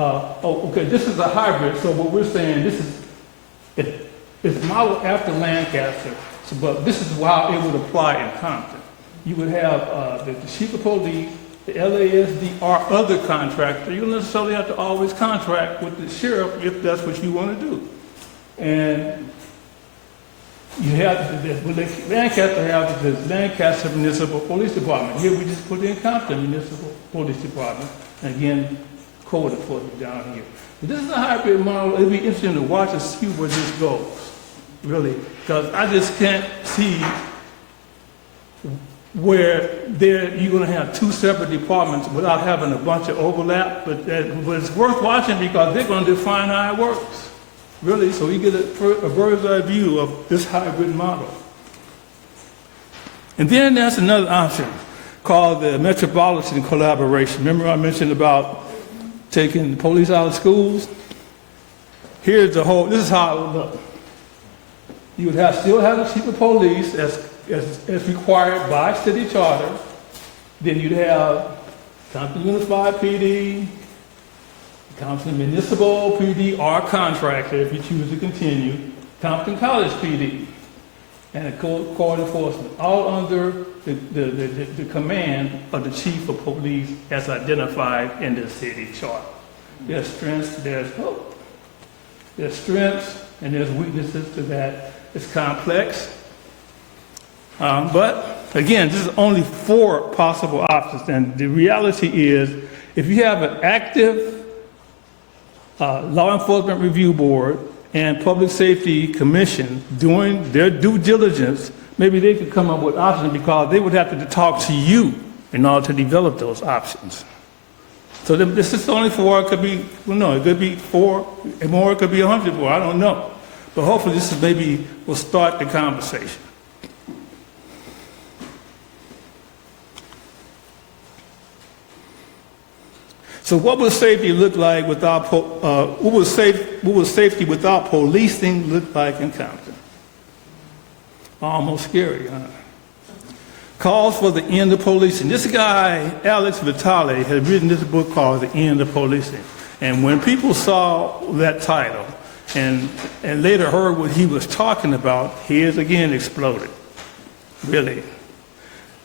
this is a hybrid, so what we're saying, it's modeled after Lancaster, but this is how it would apply in Compton. You would have the chief of police, the LASD, or other contractor. You don't necessarily have to always contract with the sheriff if that's what you want to do. And you have Lancaster has the Lancaster Municipal Police Department. Here we just put in Compton Municipal Police Department. And again, code enforcement down here. But this is a hybrid model. It'll be interesting to watch and see where this goes, really, because I just can't see where you're going to have 2 separate departments without having a bunch of overlap, but it's worth watching because they're going to define how it works, really, so you get a bird's eye view of this hybrid model. And then there's another option called the metropolitan collaboration. Remember I mentioned about taking the police out of schools? This is how it would look. You would still have the chief of police as required by city charter. Then you'd have Compton Unified PD, Compton Municipal PD, or contractor if you choose to continue, Compton College PD, and a code enforcement, all under the command of the chief of police as identified in the city charter. There's strengths, there's hope. There's strengths and there's weaknesses to that. It's complex. But again, this is only 4 possible options. And the reality is, if you have an active law enforcement review board and public safety commission doing their due diligence, maybe they could come up with options, because they would have to talk to you in order to develop those options. So this is only 4. It could be, well, no, it could be 4 and more. It could be 100 more. I don't know. But hopefully this is maybe will start the conversation. So what would safety look like without, what would safety without policing look like in Compton? Almost scary, huh? Calls for the end of policing. This guy, Alex Vitale, had written this book called The End of Policing. And when people saw that title and later heard what he was talking about, his again exploded. Really.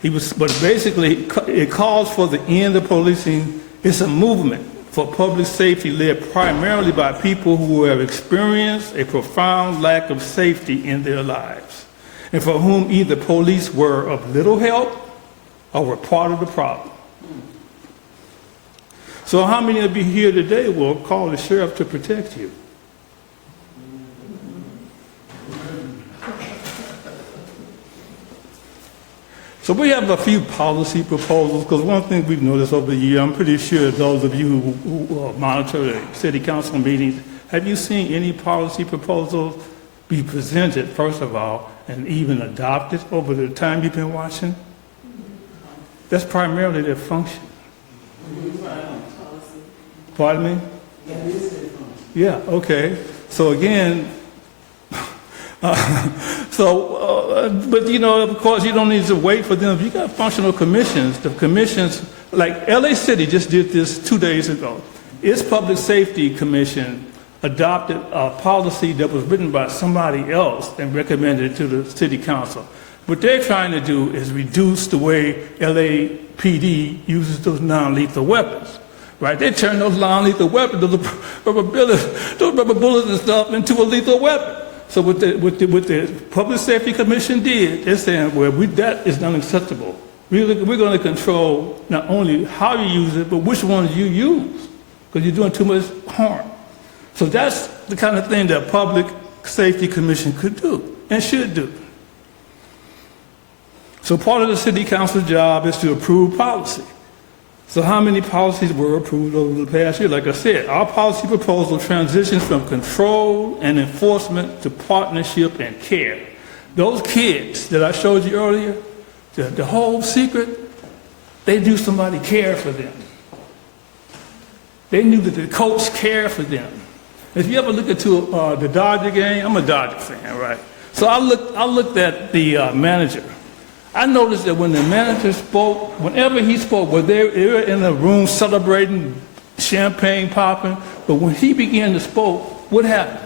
But basically, it calls for the end of policing. It's a movement for public safety led primarily by people who have experienced a profound lack of safety in their lives, and for whom either police were of little help or were part of the problem. So how many of you here today will call the sheriff to protect you? So we have a few policy proposals, because one thing we've noticed over the year, I'm pretty sure those of you who monitor the city council meetings, have you seen any policy proposals be presented, first of all, and even adopted over the time you've been watching? That's primarily their function. Pardon me? Yeah, okay. So again, but you know, of course, you don't need to wait for them. You got functional commissions. The commissions, like LA City just did this 2 days ago. Its public safety commission adopted a policy that was written by somebody else and recommended it to the city council. What they're trying to do is reduce the way LAPD uses those non-lethal weapons, right? They turn those non-lethal weapons, those rubber bullets and stuff, into a lethal weapon. So what the Public Safety Commission did, they're saying, well, that is unacceptable. We're going to control not only how you use it, but which ones you use, because you're doing too much harm. So that's the kind of thing that Public Safety Commission could do and should do. So part of the city council's job is to approve policy. So how many policies were approved over the past year? Like I said, our policy proposal transitions from control and enforcement to partnership and care. Those kids that I showed you earlier, the whole secret, they knew somebody cared for them. They knew that the coach cared for them. If you ever look into the Dodger game, I'm a Dodger fan, right? So I looked at the manager. I noticed that when the manager spoke, whenever he spoke, they were in the room celebrating, champagne popping, but when he began to speak, what happened?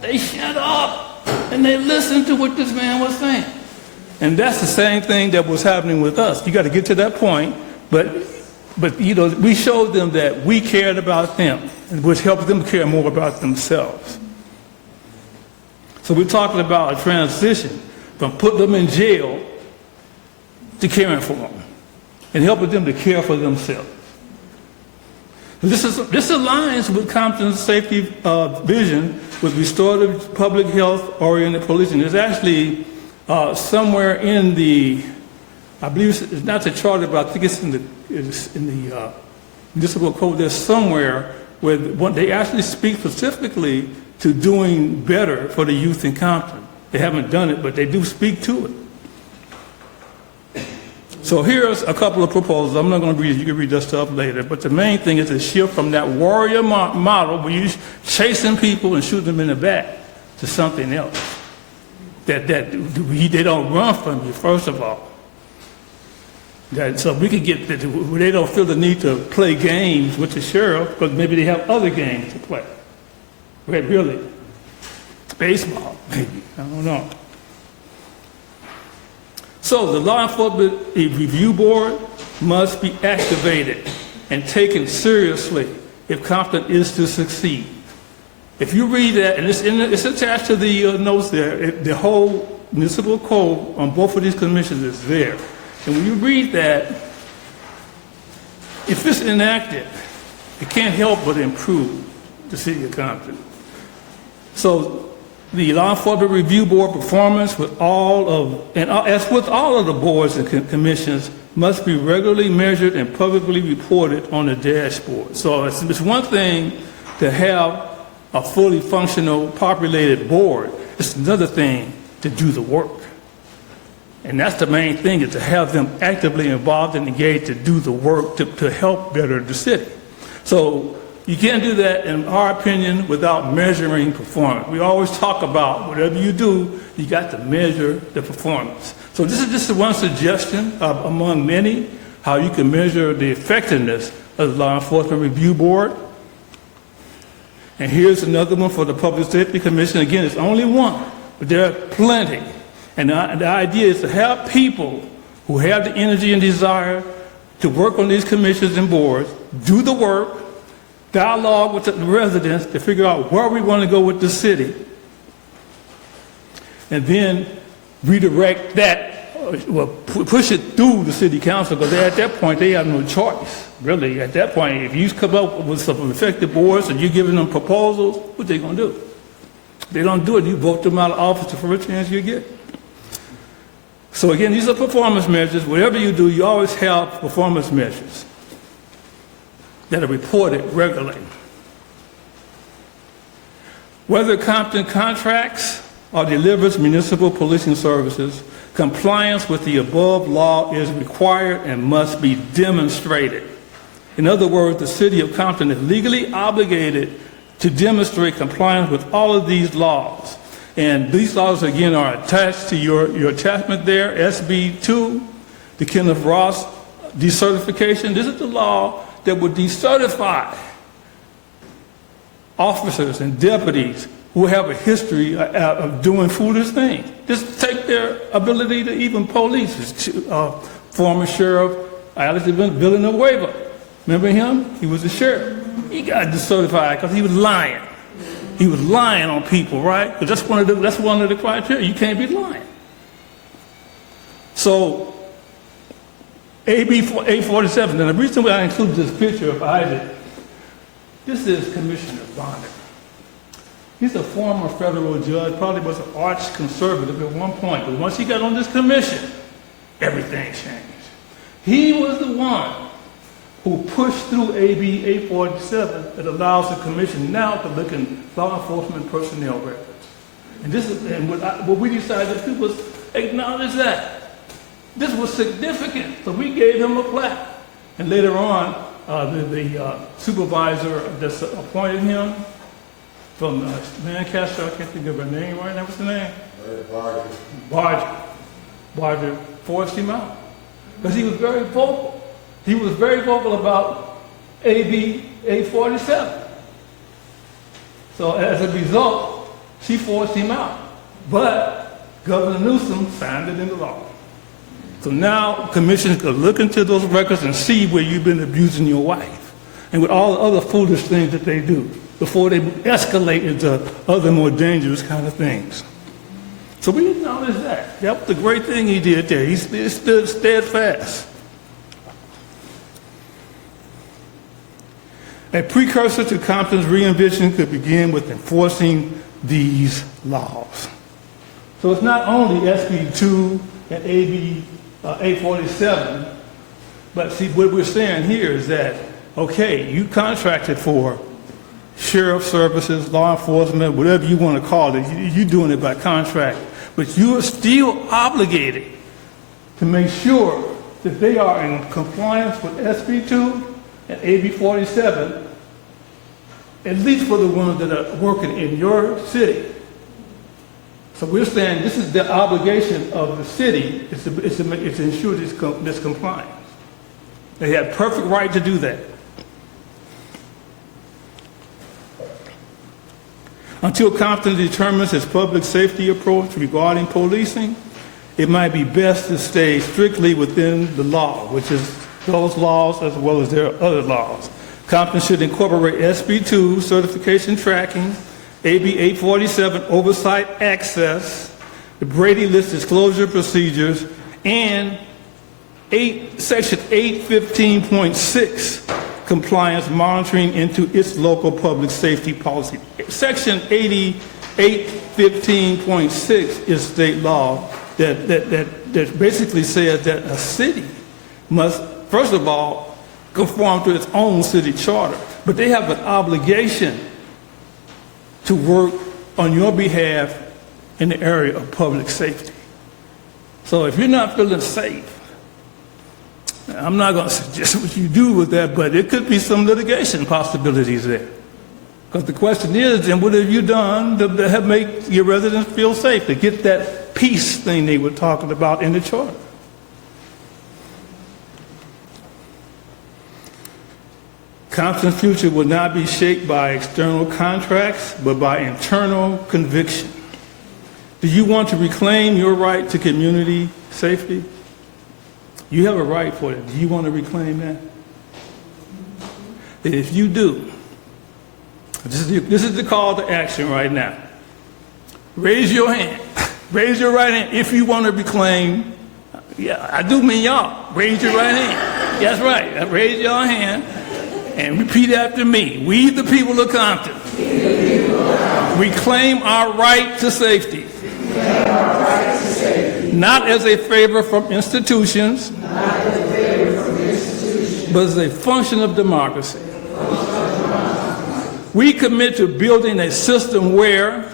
They shut up and they listened to what this man was saying. And that's the same thing that was happening with us. You got to get to that point, but you know, we showed them that we cared about them, which helped them care more about themselves. So we're talking about a transition from putting them in jail to caring for them and helping them to care for themselves. This aligns with Compton's safety vision with restorative public health oriented policing. There's actually somewhere in the, I believe it's not the charter, but I think it's in the municipal code. There's somewhere where they actually speak specifically to doing better for the youth in Compton. They haven't done it, but they do speak to it. So here's a couple of proposals. I'm not going to read it. You can read that stuff later. But the main thing is to shift from that warrior model where you're chasing people and shooting them in the back to something else. That they don't run from you, first of all. So we could get that where they don't feel the need to play games with the sheriff, because maybe they have other games to play. Really? Baseball, maybe. I don't know. So the Law Enforcement Review Board must be activated and taken seriously if Compton is to succeed. If you read that, and it's attached to the notes there, the whole municipal code on both of these commissions is there. And when you read that, if it's enacted, it can't help but improve the city of Compton. So the Law Enforcement Review Board performance as with all of the boards and commissions must be regularly measured and publicly reported on the dashboard. So it's one thing to have a fully functional, populated board. It's another thing to do the work. And that's the main thing, is to have them actively involved and engaged to do the work to help better the city. So you can't do that, in our opinion, without measuring performance. We always talk about whatever you do, you got to measure the performance. So this is just one suggestion among many, how you can measure the effectiveness of the Law Enforcement Review Board. And here's another one for the Public Safety Commission. Again, it's only one, but there are plenty. And the idea is to have people who have the energy and desire to work on these commissions and boards, do the work, dialogue with the residents to figure out where we want to go with the city, and then redirect that, push it through the city council, because at that point they have no choice. Really, at that point, if you come up with some effective boards and you're giving them proposals, what they going to do? If they don't do it, you vote them out of office the first chance you get. So again, these are performance measures. Whatever you do, you always have performance measures that are reported regularly. Whether Compton contracts or delivers municipal policing services, compliance with the above law is required and must be demonstrated. In other words, the city of Compton is legally obligated to demonstrate compliance with all of these laws. And these laws, again, are attached to your attachment there, SB 2, the Kenneth Ross decertification. This is the law that would decertify officers and deputies who have a history of doing foolish things. Just take their ability to even police. Former Sheriff Alex Villanueva, remember him? He was a sheriff. He got decertified because he was lying. He was lying on people, right? Because that's one of the criteria. You can't be lying. So, AB 847, and the reason why I included this picture of Isaac, this is Commissioner Bonner. He's a former federal judge, probably was an arch conservative at one point, but once he got on this commission, everything changed. He was the one who pushed through AB 847 that allows the commission now to look in law enforcement personnel records. And what we decided to do was acknowledge that. This was significant, so we gave him a plaque. And later on, the supervisor that's appointed him from Lancaster, I can't think of her name right now, what's the name? Barger forced him out. Because he was very vocal. He was very vocal about AB 847. So as a result, she forced him out. But Governor Newsom signed it into law. So now commissioners can look into those records and see where you've been abusing your wife and with all the other foolish things that they do before they escalate into other more dangerous kind of things. So we acknowledge that. That was the great thing he did there. He stood steadfast. A precursor to Compton's re-envision could begin with enforcing these laws. So it's not only SB 2 and AB 847, but see, what we're saying here is that, okay, you contracted for sheriff services, law enforcement, whatever you want to call it, you're doing it by contract, but you are still obligated to make sure that they are in compliance with SB 2 and AB 47, at least for the ones that are working in your city. So we're saying this is the obligation of the city, is to ensure this compliance. They have perfect right to do that. Until Compton determines its public safety approach regarding policing, it might be best to stay strictly within the law, which is those laws as well as their other laws. Compton should incorporate SB 2 certification tracking AB 847, oversight access, the Brady list disclosure procedures, and Section 815.6, compliance monitoring into its local public safety policy. Section 815.6 is state law that basically says that a city must, first of all, conform to its own city charter, but they have an obligation to work on your behalf in the area of public safety. So if you're not feeling safe, I'm not going to suggest what you do with that, but it could be some litigation possibilities there. Because the question is, then what have you done to help make your residents feel safe, to get that peace thing they were talking about in the charter? Compton's future will not be shaped by external contracts, but by internal conviction. Do you want to reclaim your right to community safety? You have a right for it. Do you want to reclaim that? And if you do, this is the call to action right now. Raise your hand. Raise your right hand if you want to reclaim. Yeah, I do mean y'all. Raise your right hand. That's right. Raise your hand and repeat after me. We, the people of Compton, reclaim our right to safety. Not as a favor from institutions, but as a function of democracy. We commit to building a system where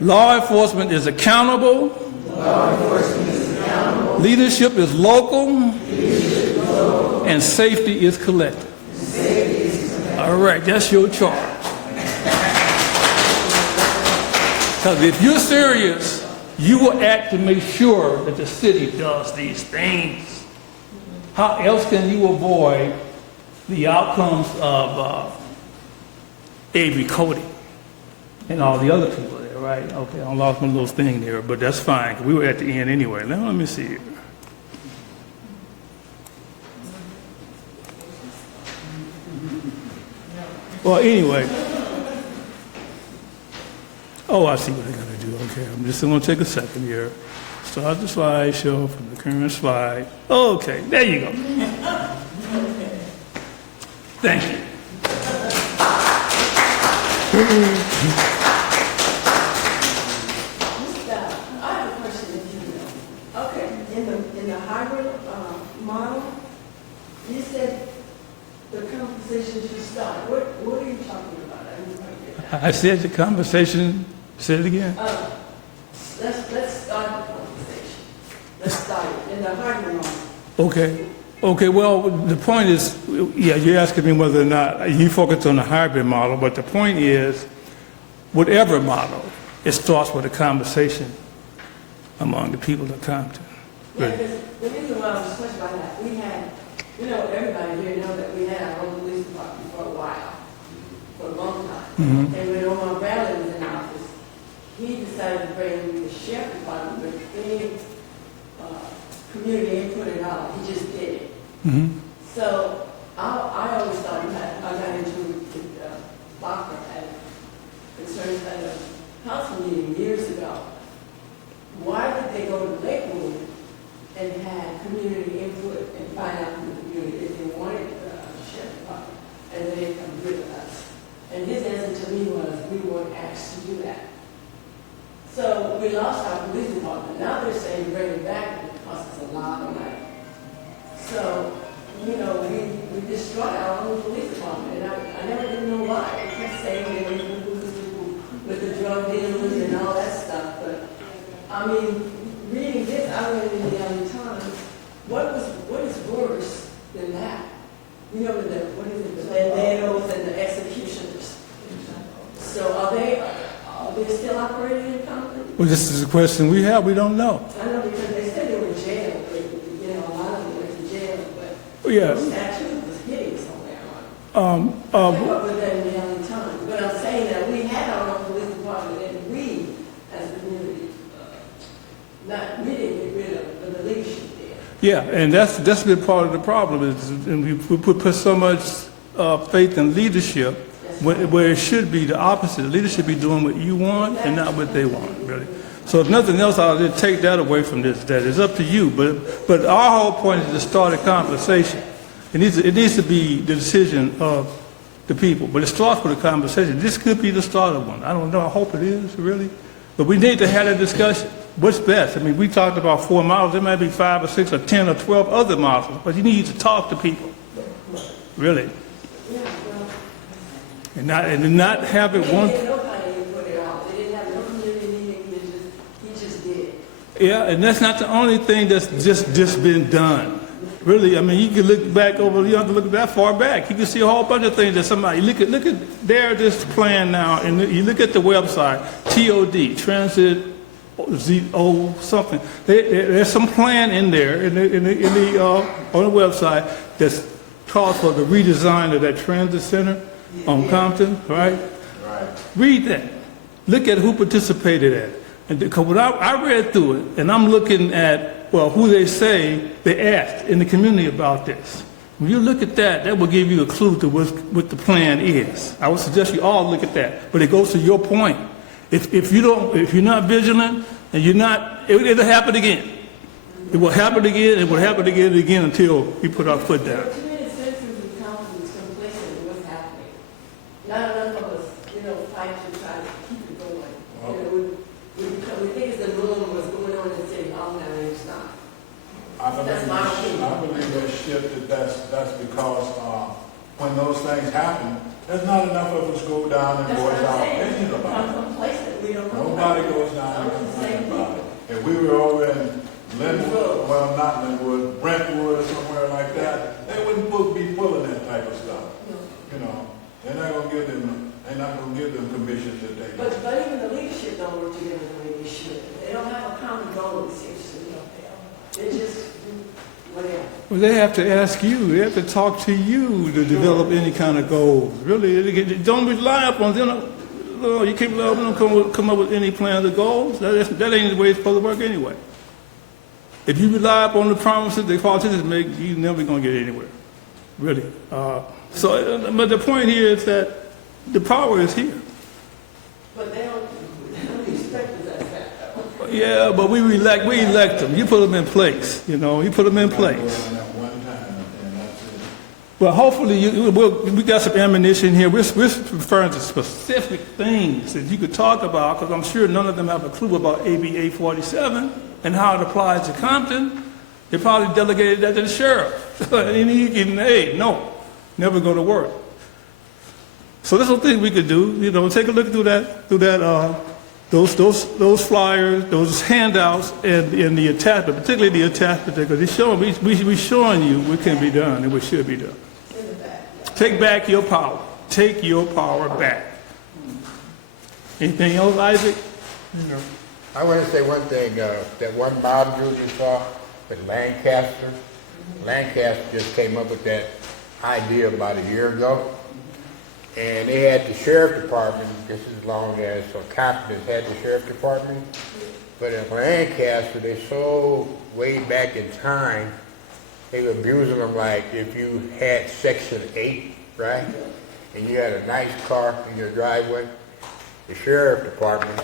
law enforcement is accountable, leadership is local, and safety is collective. All right, that's your charge. Because if you're serious, you will act to make sure that the city does these things. How else can you avoid the outcomes of Avery Cody and all the other people there, right? Okay, I lost my little thing there, but that's fine. We were at the end anyway. Now, let me see here. Well, anyway. Oh, I see what I got to do. Okay, I'm just going to take a second here. Start the slideshow from the current slide. Okay, there you go. Thank you. I have a question if you know. Okay, in the hybrid model, you said the conversation should start. What are you talking about? I didn't quite get that. I said the conversation. Say it again. Let's start the conversation. Let's start it in the hybrid model. Okay. Okay, well, the point is, yeah, you're asking me whether or not you focus on the hybrid model, but the point is, whatever model, it starts with a conversation among the people of Compton. Yeah, because the reason why I was touched by that, we had, everybody here knows that we had our own police department for a while, for a long time. Mm-hmm. And when Omar Bradley was in office, he decided to bring the sheriff department with any community input at all. He just did it. Mm-hmm. So I always thought that I got into Locker at concerns at a council meeting years ago. Why did they go to Lakewood and have community input and find out from the community if they wanted the sheriff department, and then they come with us? And his answer to me was, we weren't asked to do that. So we lost our police department. Now they're saying bring it back, and it costs us a lot of money. So, we destroyed our own police department, and I never did know why. They kept saying they were with the drug dealers and all that stuff, but, I mean, reading this, I read it in the LA Times, what is worse than that? The bandados and the executioners. So are they still operating in Compton? Well, this is a question we have. We don't know. I know because they said they were in jail. A lot of them went to jail, but Yeah. the statute was hideous on that one. I what was that in the LA Times? But I'm saying that we had our own police department, and we, as a community, we didn't get rid of the leadership there. Yeah, and that's been part of the problem is and we put so much faith in leadership That's where it should be the opposite. The leader should be doing what you want and not what they want, really. So if nothing else, I'll just take that away from this, that it's up to you. But our whole point is to start a conversation. It needs to be the decision of the people, but it starts with a conversation. This could be the start of one. I don't know, I hope it is, really. But we need to have a discussion. What's best? I mean, we talked about 4 models. There might be 5 or 6 or 10 or 12 other models, but you need to talk to people, really. And not have it one. Yeah, and that's not the only thing that's just been done. Really, I mean, you can look back over, you don't have to look that far back. You can see a whole bunch of things that somebody, look at this plan now, and you look at the website, TOD, Transit, O something. There's some plan in there, on the website, that's called for the redesign of that transit center on Compton, right? Read that. Look at who participated in it. And because when I read through it, and I'm looking at, well, who they say they asked in the community about this. When you look at that, that will give you a clue to what the plan is. I would suggest you all look at that. But it goes to your point. If you're not vigilant, and it'll happen again. It will happen again, it will happen again and again until we put our foot down. Too many citizens in Compton is complacent with what's happening. Not enough of us, fight to try to keep it going. We think it's the norm what's going on in the city. Oh, no, it's not. That's my opinion. I believe that shifted. That's because when those things happen, there's not enough of us go down and voice our opinion about it. I'm complacent. We don't know. Nobody goes down and complains about it. If we were over in Linwood, well, not Linwood, Brentwood or somewhere like that, they wouldn't be pulling that type of stuff. They're not going to give them commissions that they But even the leadership don't work together the way they should. They don't have a common goal, it seems to me. They just do whatever. Well, they have to ask you. They have to talk to you to develop any kind of goals. Really, don't rely upon them. No, you can't rely on them come up with any plans or goals. That ain't the way it's supposed to work anyway. If you rely upon the promises the politicians make, you're never going to get anywhere. Really. But the point here is that the power is here. But they don't expect us as that. Yeah, but we elect them. You put them in place. You put them in place. Well, hopefully, we got some ammunition here. We're referring to specific things that you could talk about, because I'm sure none of them have a clue about AB 847 and how it applies to Compton. They probably delegated that to the sheriff. And no, never go to work. So there's some things we could do. Take a look through those flyers, those handouts, and the attachment, particularly the attachment, because we're showing you what can be done and what should be done. Take back your power. Take your power back. Anything else, Isaac? I want to say one thing. That one module you saw with Lancaster. Lancaster just came up with that idea about a year ago. And they had the sheriff department just as long as Compton has had the sheriff department. But in Lancaster, they so way back in time, they were abusing them like if you had Section 8, right? And you had a nice car in your driveway, the sheriff department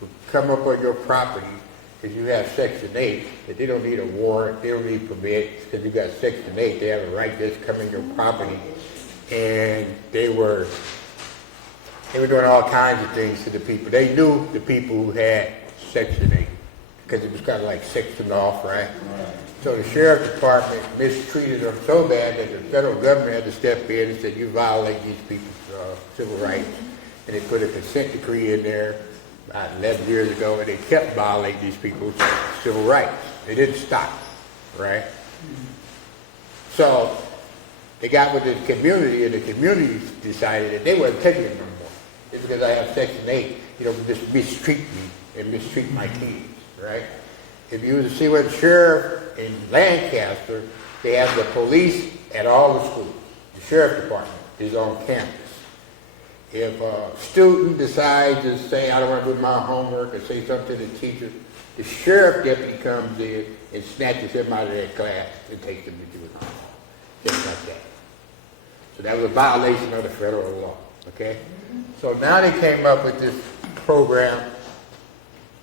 would come up on your property because you have Section 8, that they don't need a warrant, they don't need permits, because you got Section 8, they have a right to just come in your property. And they were doing all kinds of things to the people. They knew the people who had Section 8, because it was kind of like sectioned off, right? So the sheriff department mistreated them so bad that the federal government had to step in and said, you violate these people's civil rights. And they put a consent decree in there about 11 years ago, and they kept violating these people's civil rights. They didn't stop, right? So they got with the community, and the community decided that they weren't taking it no more. It's because I have Section 8, just mistreat me and mistreat my kids, right? If you see where the sheriff in Lancaster, they have the police at all the schools. The sheriff department is on campus. If a student decides to say, I don't want to do my homework, or say something to the teacher, the sheriff deputy comes in and snatches him out of that class and takes him to do his homework. Just like that. So that was a violation of the federal law. okay? So now they came up with this program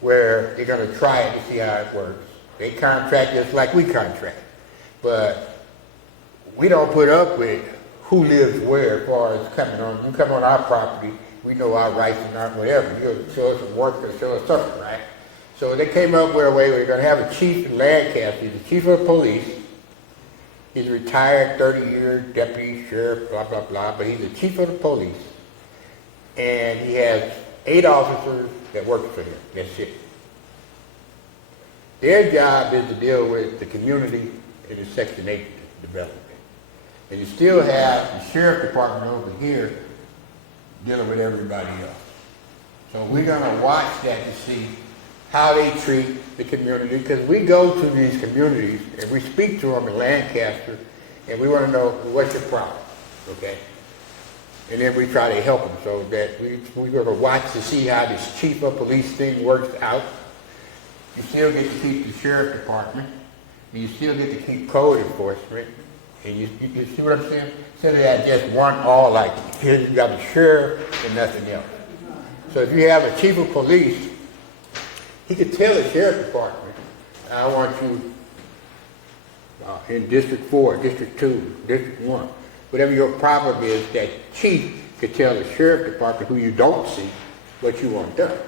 where they're gonna try it to see how it works. They contract just like we contract, but we don't put up with who lives where as far as coming on. You come on our property, we know our rights and our whatever. You'll show us some work or show us something, right? So they came up with a way where they're gonna have a chief in Lancaster. He's the chief of police. He's a retired 30-year deputy sheriff, blah, blah, blah, but he's the chief of the police. And he has 8 officers that work for him. That's it. Their job is to deal with the community in the Section 8 development. And you still have the sheriff department over here dealing with everybody else. So we're gonna watch that to see how they treat the community, because we go to these communities and we speak to them in Lancaster, and we want to know what's your problem, okay? And then we try to help them, so that we're going to watch to see how this chief of police thing works out. You still get to keep the sheriff department, and you still get to keep code enforcement, and you see what I'm saying? Instead of that just one all like, here you got the sheriff and nothing else. So if you have a chief of police, he could tell the sheriff department, I want you in District 4, District 2, District 1. Whatever your problem is, that chief could tell the sheriff department, who you don't see, what you want done.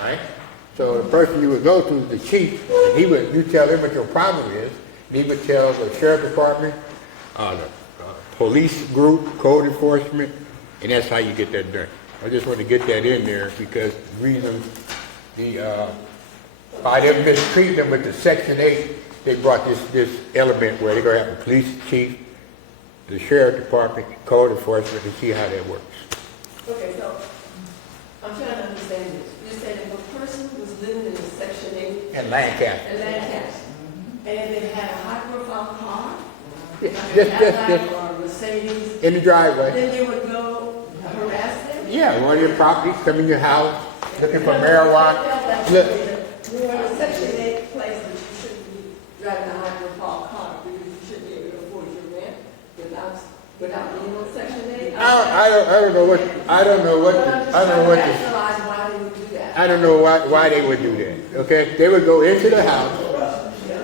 Right? So the person you would go to is the chief, and you tell him what your problem is, and he would tell the sheriff department, the police group, code enforcement, and that's how you get that done. I just want to get that in there because the reason by them mistreating them with the Section 8, they brought this element where they're going to have the police chief, the sheriff department, code enforcement, to see how that works. Okay, so I'm trying to understand this. You said if a person was living in the Section 8 In Lancaster. and they had a high-profile car, like a Just Cadillac or a Mercedes, in the driveway. then they would go harass them? Yeah, go to your property, come in your house, looking for marijuana. Look, We're in a Section 8 place that you shouldn't be driving a high-profile car because you shouldn't be able to afford your rent without being on Section 8. I don't know what why they would do that. Okay, they would go into the house.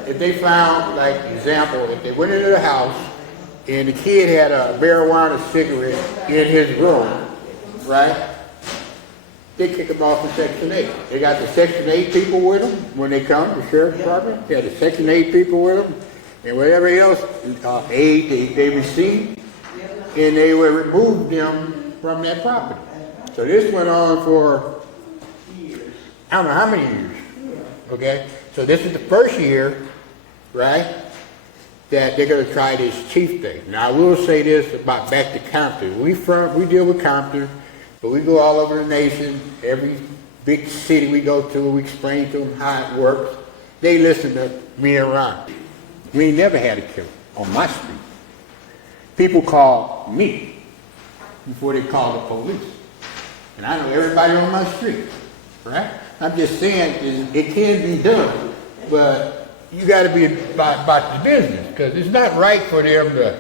If they found, like example, if they went into the house and the kid had a marijuana cigarette in his room, right? They kick them off of Section 8. They got the Section 8 people with them when they come, the sheriff's department. They had the Section 8 people with them, and whatever else aid they received, and they would remove them from that property. So this went on for, I don't know how many years, okay? So this is the first year, right, that they're going to try this chief thing. Now, I will say this about back to Compton. We deal with Compton, but we go all over the nation. Every big city we go to, we explain to them how it works. They listen to me and Ron. We ain't never had a killer on my street. People call me before they call the police. And I know everybody on my street, right? I'm just saying it can be done, but you got to be about the business, because it's not right for them to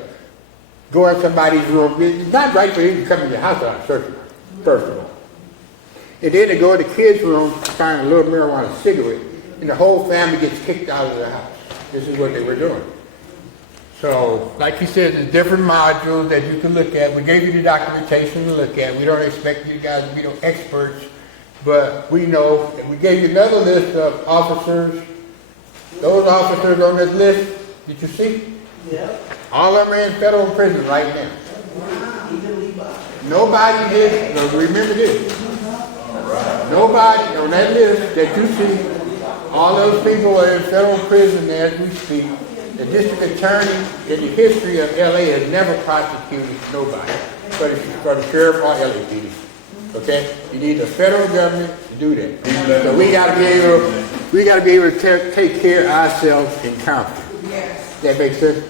go in somebody's room. It's not right for them to come in your house without searching, first of all. And then they go in the kids' room, find a little marijuana cigarette, and the whole family gets kicked out of the house. This is what they were doing. So, like he said, there's different modules that you can look at. We gave you the documentation to look at. We don't expect you guys to be no experts, but we know, and we gave you another list of officers. Those officers on this list, did you see? Yep. All of them are in federal prison right now. Nobody is, remember this, nobody on that list that you see, all those people are in federal prison as we speak. The district attorney in the history of LA has never prosecuted nobody for the sheriff or LAPD. Okay? You need the federal government to do that. So we got to be able to take care of ourselves in Compton. Yes. That makes sense?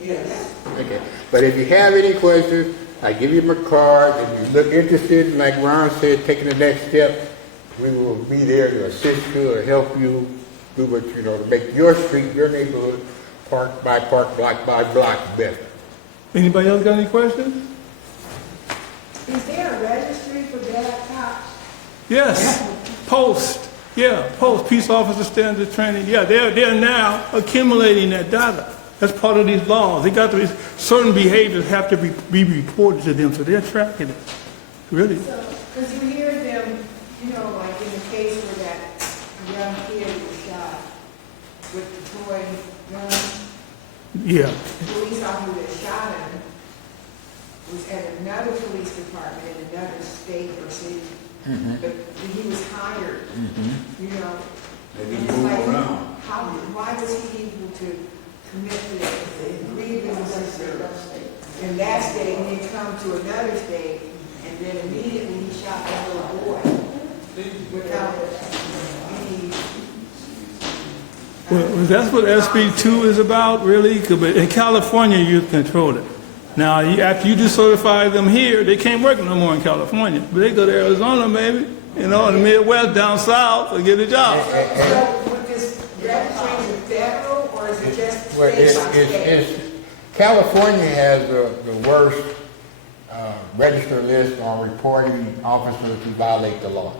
Yes. Okay. But if you have any questions, I give you my card. If you look interested, like Ron said, taking the next step, we will be there to assist you or help you do what, to make your street, your neighborhood, park by park, block by block better. Anybody else got any questions? Is there a registry for bad cops? Yes, post, peace officer standard training, yeah, they're now accumulating that data. That's part of these laws. They got to be, certain behaviors have to be reported to them, so they're tracking it, really. So, because you hear them, you know, like in the case where that young kid was shot with the toy gun, Yeah, the police officer that shot him was at another police department in another state or city. But he was hired, you know. They And just it's move like, around. why was he able to commit the grievances in that state and then come to another state and then immediately he shot that little boy without any. well, that's what SB 2 is about, really, 'cause in California, you control it. Now, after you decertify them here, they can't work no more in California, but they go to Arizona, maybe, you know, in the Midwest, down south, and get a job. So with this registration federal or is it just Well, state by state? California has the worst register list on reporting officers who violate the law.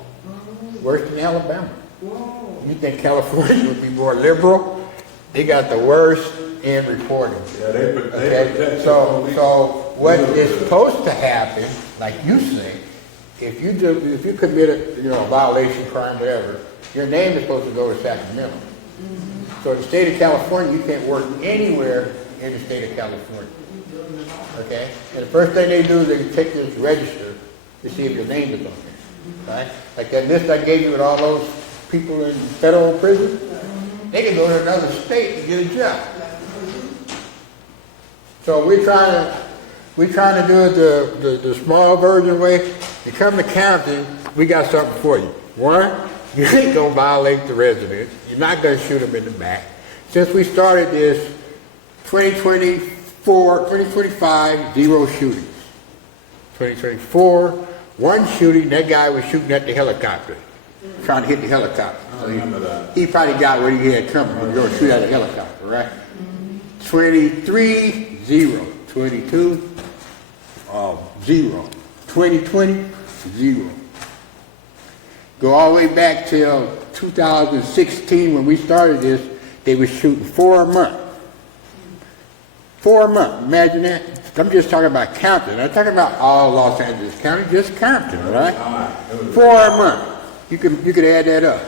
Worse than Alabama. You think California would be more liberal? They got the worst in reporting. Yeah, they Okay? protect So what the is supposed to happen, like you say, if you commit a violation, crime, whatever, your name is supposed to go to Sacramento. So in the state of California, you can't work anywhere in the state of California. Okay? And the first thing they do is they take this register to see if your name is on there. Right? Like that list I gave you with all those people in federal prison, they can go to another state and get a job. So we're trying to do it the small version way. You come to Compton, we got something for you. One, you ain't gonna violate the residents. You're not gonna shoot them in the back. Since we started this 2025, 0 shootings. 2024, 1 shooting, that guy was shooting at the helicopter. Trying to hit the helicopter. I remember that. He probably got what he had coming. He was going to shoot at a helicopter, right? 23, 0. 22, 0. 2020, 0. Go all the way back till 2016 when we started this, they were shooting 4 a month. 4 a month, imagine that. I'm just talking about Compton. I'm not talking about all Los Angeles County, just Compton, right? 4 a month. You could add that up.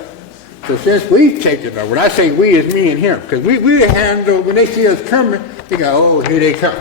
So since we've taken it over, when I say we, it's me and him, because we handle, when they see us coming, they go, oh, here they come.